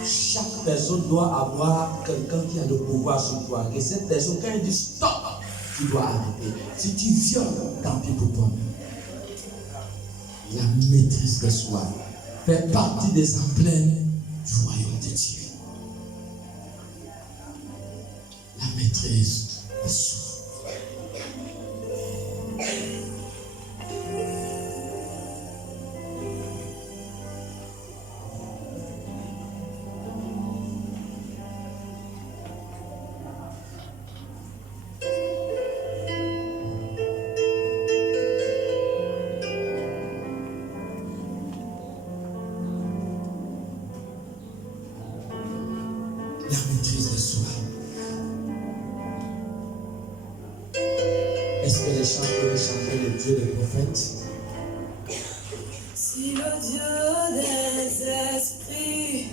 chaque personne doit avoir quelqu'un qui a le pouvoir sur toi. Et cette personne, quand elle dit stop, tu dois arrêter. Si tu violes, tant pis pour toi. La maîtrise de soi fait partie des emblèmes du royaume de Dieu. La maîtrise de soi. La maîtrise de soi. Est-ce que les chants peuvent chanter le Dieu des prophètes? Si le Dieu des esprits,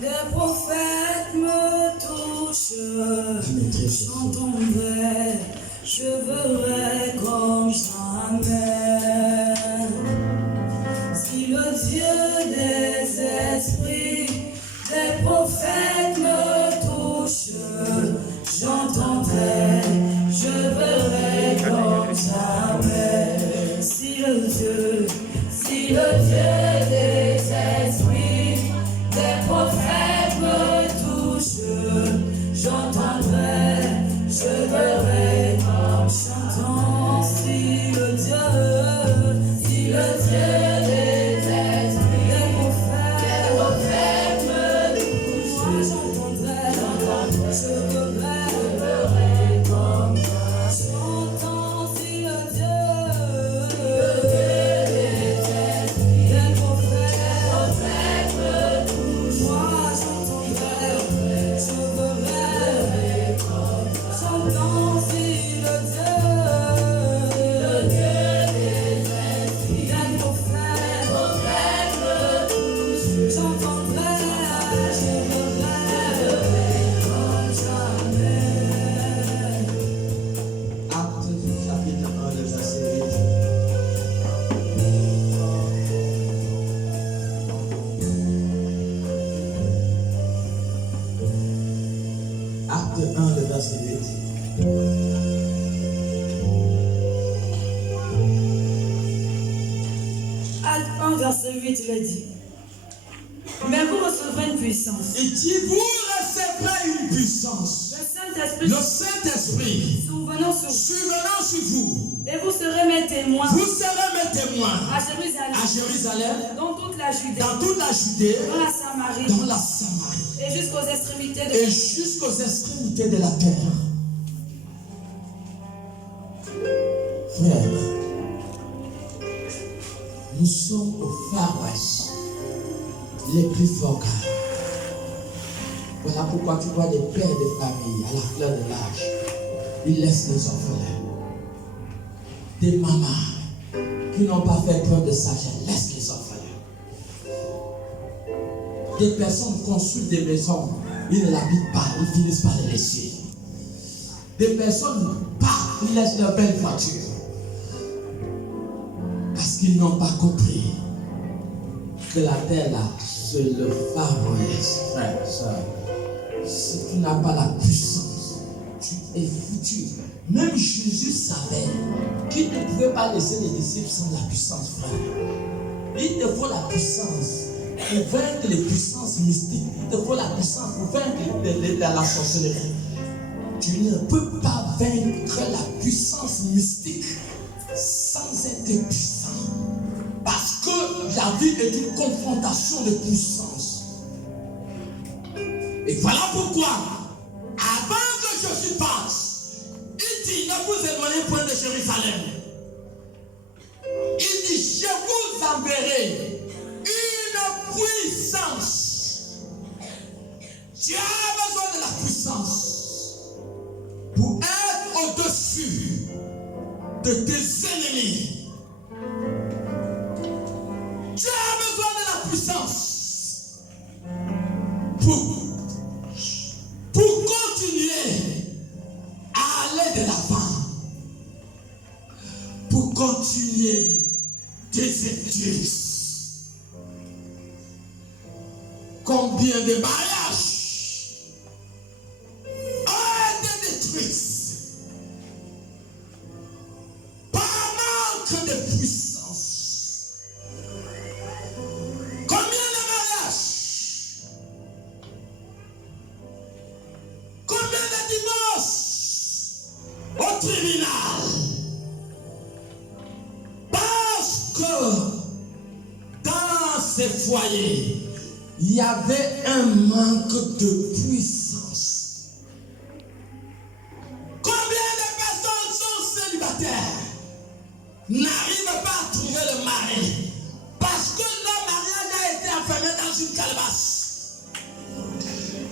des prophètes me touche, La maîtrise de soi. j'entendrai, je verrai comme jamais. Si le Dieu des esprits, des prophètes me touche, j'entendrai, je verrai comme jamais. Si le Dieu des Acte 1, le verset 8. Acte 1, verset 8, il est dit. Mais vous recevrez une puissance. Il dit, vous recevrez une puissance. Le Le Saint-Esprit Saint-Esprit survenant sur vous. survenant sur vous. Et vous serez mes témoins Vous serez mes témoins à Jérusalem, à Jérusalem, dans toute la Judée, dans toute la Judée, dans la Samarie dans la Samarie et jusqu'aux extrémités de et jusqu'aux extrémités de la terre. Frère, nous sommes au Far West, les plus forts gars. Voilà pourquoi tu vois des pères de famille à la fleur de l'âge, ils laissent les orphelins. Des mamans qui n'ont pas fait preuve de sagesse laissent les orphelins. Des personnes construisent des maisons, ils ne l'habitent pas, ils finissent par les laisser. Des personnes partent, ils laissent leur belle voiture. Parce qu'ils n'ont pas compris que la terre là, c'est le Far West, frère, soeur. Si tu n'as pas la puissance, tu es foutu. Même Jésus savait qu'il ne pouvait pas laisser les disciples sans la puissance, frère. Il te faut la puissance pour vaincre les puissances mystiques. Il te faut la puissance pour vaincre la sorcellerie. Tu ne peux pas vaincre la puissance mystique sans être puissant. Parce que la vie est une confrontation de puissance. Et voilà pourquoi, avant que Jésus passe, il dit, ne vous éloignez point de Jérusalem. Il dit, je vous enverrai une puissance. Tu as besoin de la puissance pour être au-dessus de tes ennemis. Tu as besoin de la puissance pour continuer à aller de l'avant, pour continuer tes études. Combien de mariages ont été détruits par manque de puissance? Combien de mariages? Combien de divorces au tribunal? Parce que dans ces foyers, il y avait un manque de puissance. Combien de personnes sont célibataires, n'arrivent pas à trouver le mari parce que leur mariage a été enfermé dans une calebasse?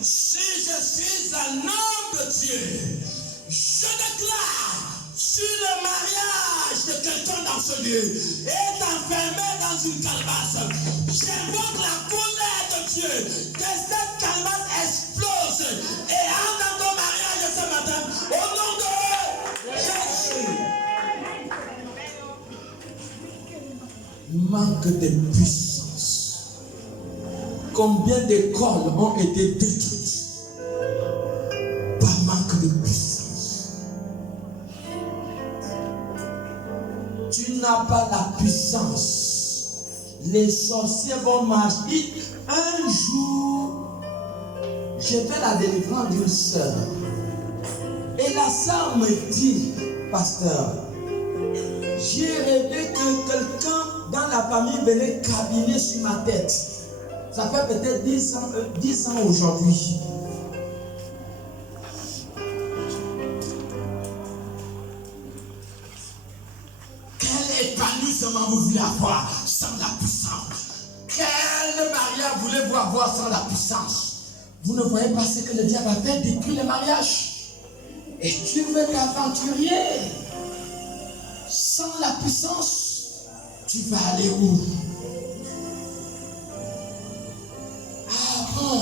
Si je suis un homme de Dieu, je déclare, si le mariage de quelqu'un dans ce lieu est enfermé dans une calebasse, j'invoque la colère de Dieu, que cette calebasse explose et entre dans ton mariage ce matin, au nom de Jésus. Manque de puissance. Combien d'écoles ont été détruites par manque de puissance? Tu n'as pas la puissance. Les sorciers vont marcher. Un jour, j'ai fait la délivrance d'une sœur. Et la sœur me dit, pasteur, j'ai rêvé que quelqu'un dans la famille venait cabiner sur ma tête. Ça fait peut-être 10 ans aujourd'hui. Quel épanouissement vous voulez avoir sans la puissance? Quel mariage voulez-vous avoir sans la puissance? Vous ne voyez pas ce que le diable a fait, détruire le mariage. Et tu veux t'aventurier sans la puissance, tu vas aller où? Ah bon,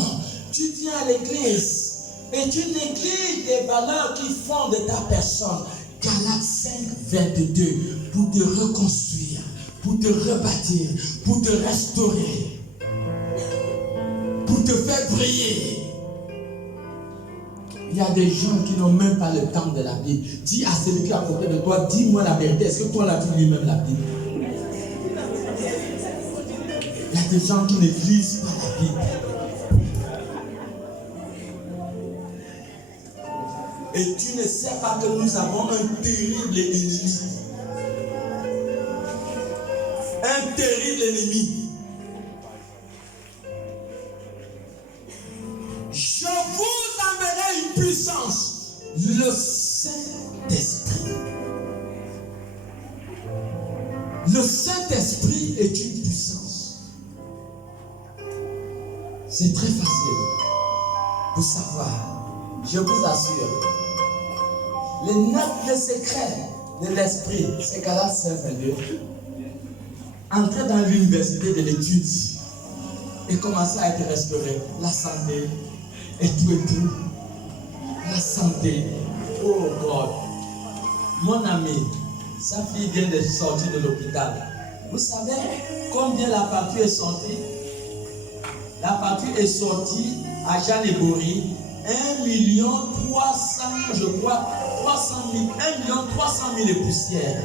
tu viens à l'église et tu négliges les valeurs qui font de ta personne. Galates 5, 22, pour te reconstruire, pour te rebâtir, pour te restaurer, pour te faire briller. Il y a des gens qui n'ont même pas le temps de la Bible. Dis à celui qui est à côté de toi, dis-moi la vérité. Est-ce que toi, là, tu lis même la Bible? Il y a des gens qui ne lisent pas la Bible. Et tu ne sais pas que nous avons un terrible ennemi. Un terrible ennemi. Je vous enverrai une puissance, le Saint-Esprit. Le Saint-Esprit est une puissance. C'est très facile pour savoir. Je vous assure. Les secrets de l'esprit, c'est Galates 5:22. Entrez dans l'université de l'étude et commencez à être restauré. La santé et tout. La santé. Oh God. Mon ami, sa fille vient de sortir de l'hôpital. Vous savez combien la facture est sortie? La facture est sortie à Jeanne et Bory. 1 300 000, je crois, 300 000, 1 300 000 et poussières.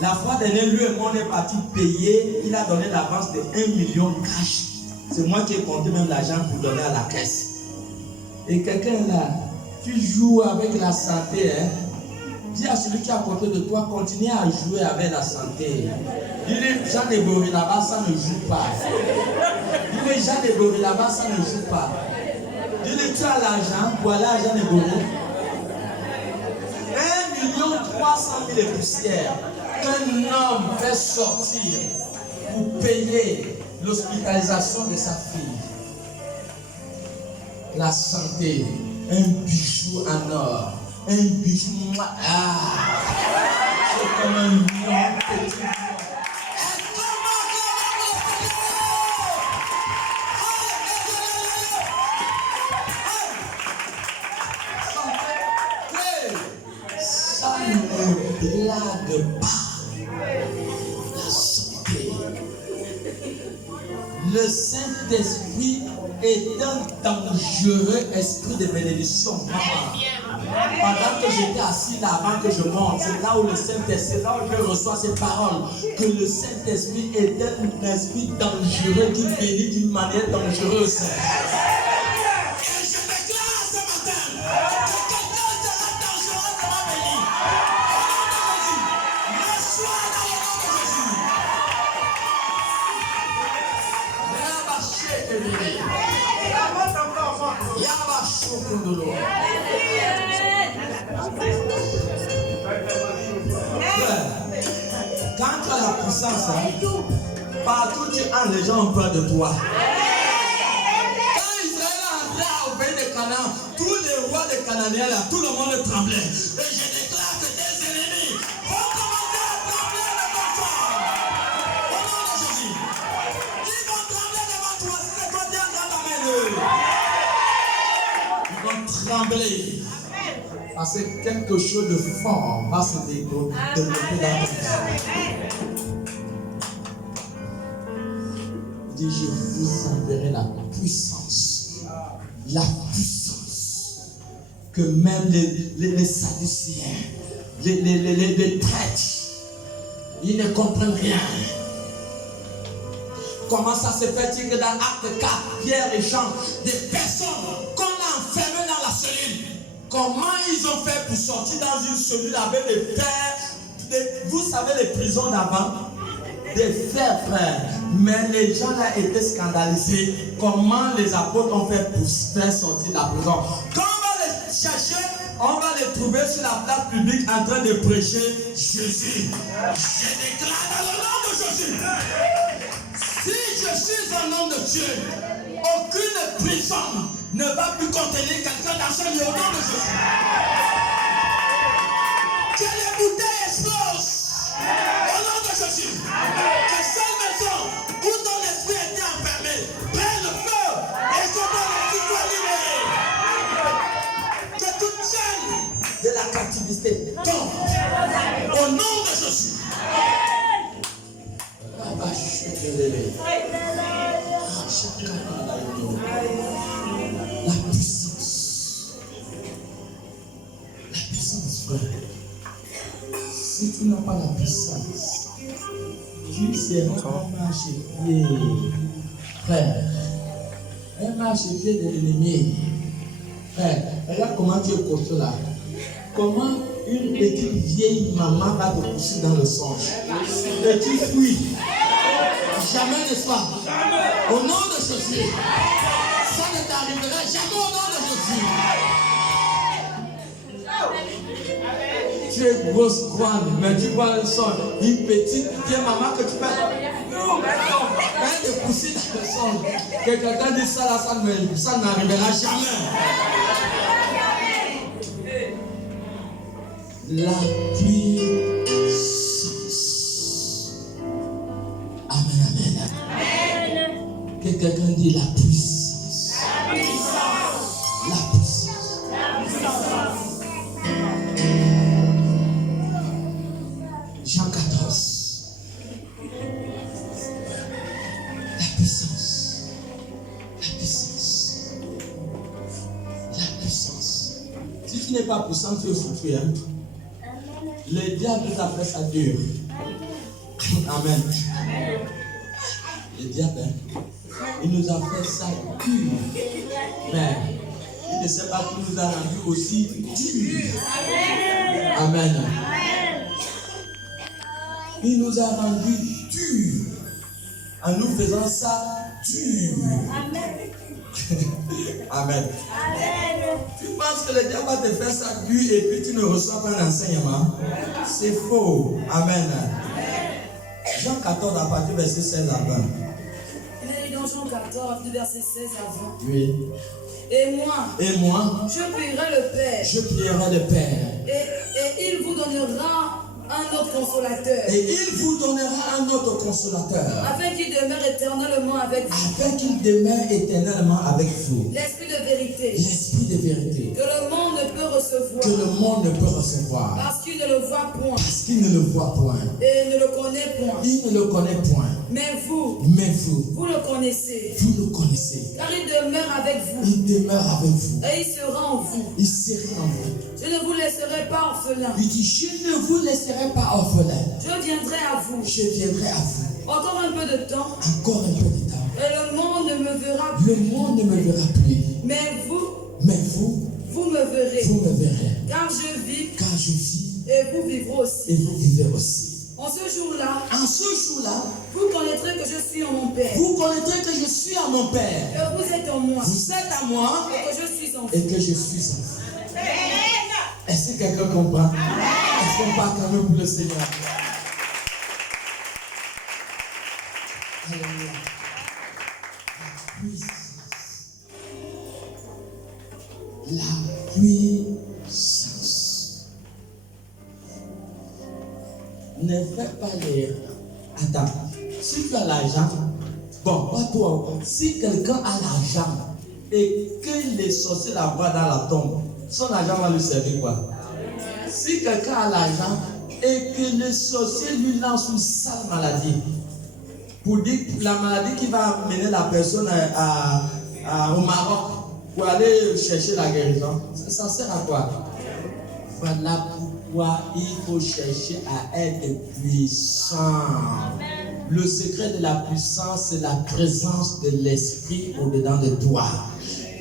La fois dernière, lui et moi, on est parti payer. Il a donné l'avance de 1 million cash. C'est moi qui ai compté même l'argent pour donner à la caisse. Et quelqu'un là, tu joues avec la santé, hein? Dis à celui qui est à côté de toi, continue à jouer avec la santé. Dis-lui, Jean de Bory là-bas, ça ne joue pas. Dis-lui, Jean de Bory là-bas, ça ne joue pas. Dis-lui, tu as l'argent pour aller à Jean de Bory. 1 300 000 et poussières qu'un homme fait sortir pour payer l'hospitalisation de sa fille. La santé, un bijou en or, un bijou. C'est comme un lion petit. Ça ne blague pas. La santé. Le Saint-Esprit est un dangereux esprit de bénédiction. Pendant que j'étais assis là, avant que je monte, c'est là où le Saint-Esprit, là où je reçois ces paroles, que le Saint-Esprit est un esprit dangereux qui bénit d'une manière dangereuse. Et je déclare ce matin que quelqu'un sera dangereusement béni. Au nom de Jésus, reçois dans le nom de Jésus. Quand tu as la puissance, partout tu as les gens ont peur de toi. Quand Israël est entré au pays de Canaan, tous les rois des Cananéens là, tout le monde tremblait. Et je déclare que tes ennemis vont commencer à trembler devant toi. Au nom de Jésus. Ils vont trembler devant toi. Si c'est toi qui es en train d'amener. Ils vont trembler. Parce que quelque chose de fort va se développer dans ton vie. Il dit, je vous enverrai la puissance. La puissance. Que même les Sadducéens, les prêtres, ils ne comprennent rien. Comment ça se fait-il que dans Acte 4, Pierre et Jean, des personnes qu'on a enfermées dans la cellule, comment ils ont fait pour sortir dans une cellule avec des fers, vous savez les prisons d'avant, des fers, frères. Mais les gens là étaient scandalisés. Comment les apôtres ont fait pour faire sortir de la prison? Quand on va les chercher, on va les trouver sur la place publique en train de prêcher Jésus. Je déclare dans le nom de Jésus. Si je suis un homme de Dieu, aucune prison ne va plus contenir quelqu'un dans ce lieu au nom de Jésus. Que les bouteilles explosent au nom de Jésus. Que cette maison où ton esprit était enfermé prenne le feu et que ton esprit soit libéré. Que toute chaîne de la captivité tombe au nom de Jésus. La puissance. Si tu n'as pas la puissance, tu seras un marchepied, frère. Un marchepied de l'ennemi. Frère, regarde comment tu es costaud là. Comment une petite vieille maman va te pousser dans le songe. Et tu fuis. Jamais, n'est-ce pas? Au nom de Jésus. Ça ne t'arrivera jamais au nom de Jésus. Tu es grosse, grande, mais tu vois le songe. Une petite vieille maman que tu vas te pousser dans le songe. Que quelqu'un dit ça là, ça n'arrivera jamais. La puissance. Amen, amen. Amen. Que quelqu'un dit la puissance. La puissance. La puissance. La puissance. Jean 14. La puissance. La puissance. La puissance. Si tu n'es pas puissant, tu es foutu, hein? Le diable nous a fait ça dur. Amen. Le diable, il nous a fait ça dur. Mais il ne sait pas qu'il nous a rendu aussi dur. Amen. Il nous a rendu dur en nous faisant ça dur. Amen. Tu penses que le diable va te faire ça dur et puis tu ne reçois pas l'enseignement? C'est faux. Amen. Jean 14 à partir du verset 16 à 20. Il est dans Jean 14, du verset 16 à 20. Oui. Et moi, je prierai le Père. Je prierai le Père. Et il vous donnera un autre consolateur. Et il vous donnera un autre consolateur. Afin qu'il demeure éternellement avec vous. Afin qu'il demeure éternellement avec vous. L'esprit de vérité. L'esprit de vérité. Que le monde ne peut recevoir. Que le monde ne peut recevoir. Parce qu'il ne le voit point. Parce qu'il ne le voit point. Et ne le connaît point. Il ne le connaît point. Mais vous le connaissez. Vous le connaissez. Car il demeure avec vous. Il demeure avec vous. Et il sera en vous. Il sera en vous. Je ne vous laisserai pas orphelin. Il dit, je ne vous laisserai pas orphelin. Je viendrai à vous. Je viendrai à vous. Encore un peu de temps. Encore un peu de temps. Et le monde ne me verra plus. Le monde ne me verra plus. Mais vous me verrez. Vous me verrez. Car je vis. Car je vis. Et vous vivrez aussi. Et vous vivez aussi. En ce jour-là, vous connaîtrez que je suis en mon Père. Vous connaîtrez que je suis en mon Père. Et vous êtes en moi. Vous êtes à moi. Et que je suis en vous. Et que je suis en vous. Est-ce que quelqu'un comprend? Est-ce qu'on parle quand même pour le Seigneur? Alléluia. La puissance. Ne fais pas les... Attends. Si tu as l'argent, bon, pas toi. Si quelqu'un a l'argent et que les sorciers la voient dans la tombe, son argent va lui servir quoi? Si quelqu'un a l'argent et que le sorcier lui lance une sale maladie, pour dire la maladie qui va amener la personne au Maroc pour aller chercher la guérison, ça sert à quoi? Voilà pourquoi il faut chercher à être puissant. Le secret de la puissance, c'est la présence de l'esprit au-dedans de toi.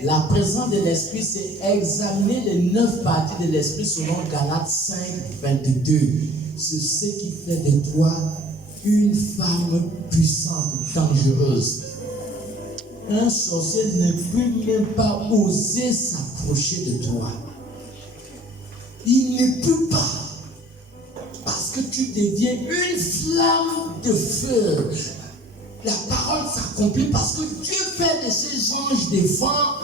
La présence de l'esprit, c'est examiner les 9 parties de l'esprit selon Galates 5, 22. C'est ce qui fait de toi une femme puissante, dangereuse. Un sorcier ne peut même pas oser s'approcher de toi. Il ne peut pas. Parce que tu deviens une flamme de feu. La parole s'accomplit parce que Dieu fait de ces anges des vents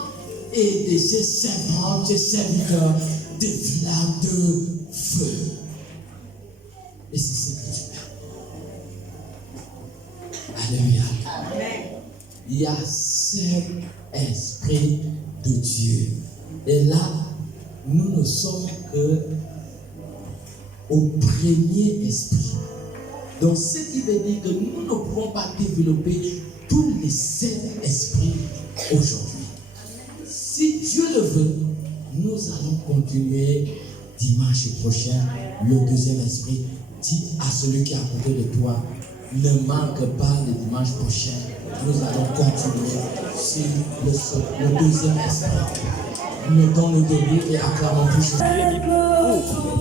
et de ces servantes, ces serviteurs, des flammes de feu. Et c'est ce que tu fais. Alléluia. Il y a seul esprit de Dieu. Et là, nous ne sommes que au premier esprit. Donc, ce qui veut dire que nous ne pouvons pas développer tous les 7 esprits aujourd'hui. Si Dieu le veut, nous allons continuer dimanche prochain le 2e esprit Dis à celui qui est à côté de toi, ne manque pas le dimanche prochain. Nous allons continuer sur le deuxième aspect. Mettons-nous debout et acclamons tous.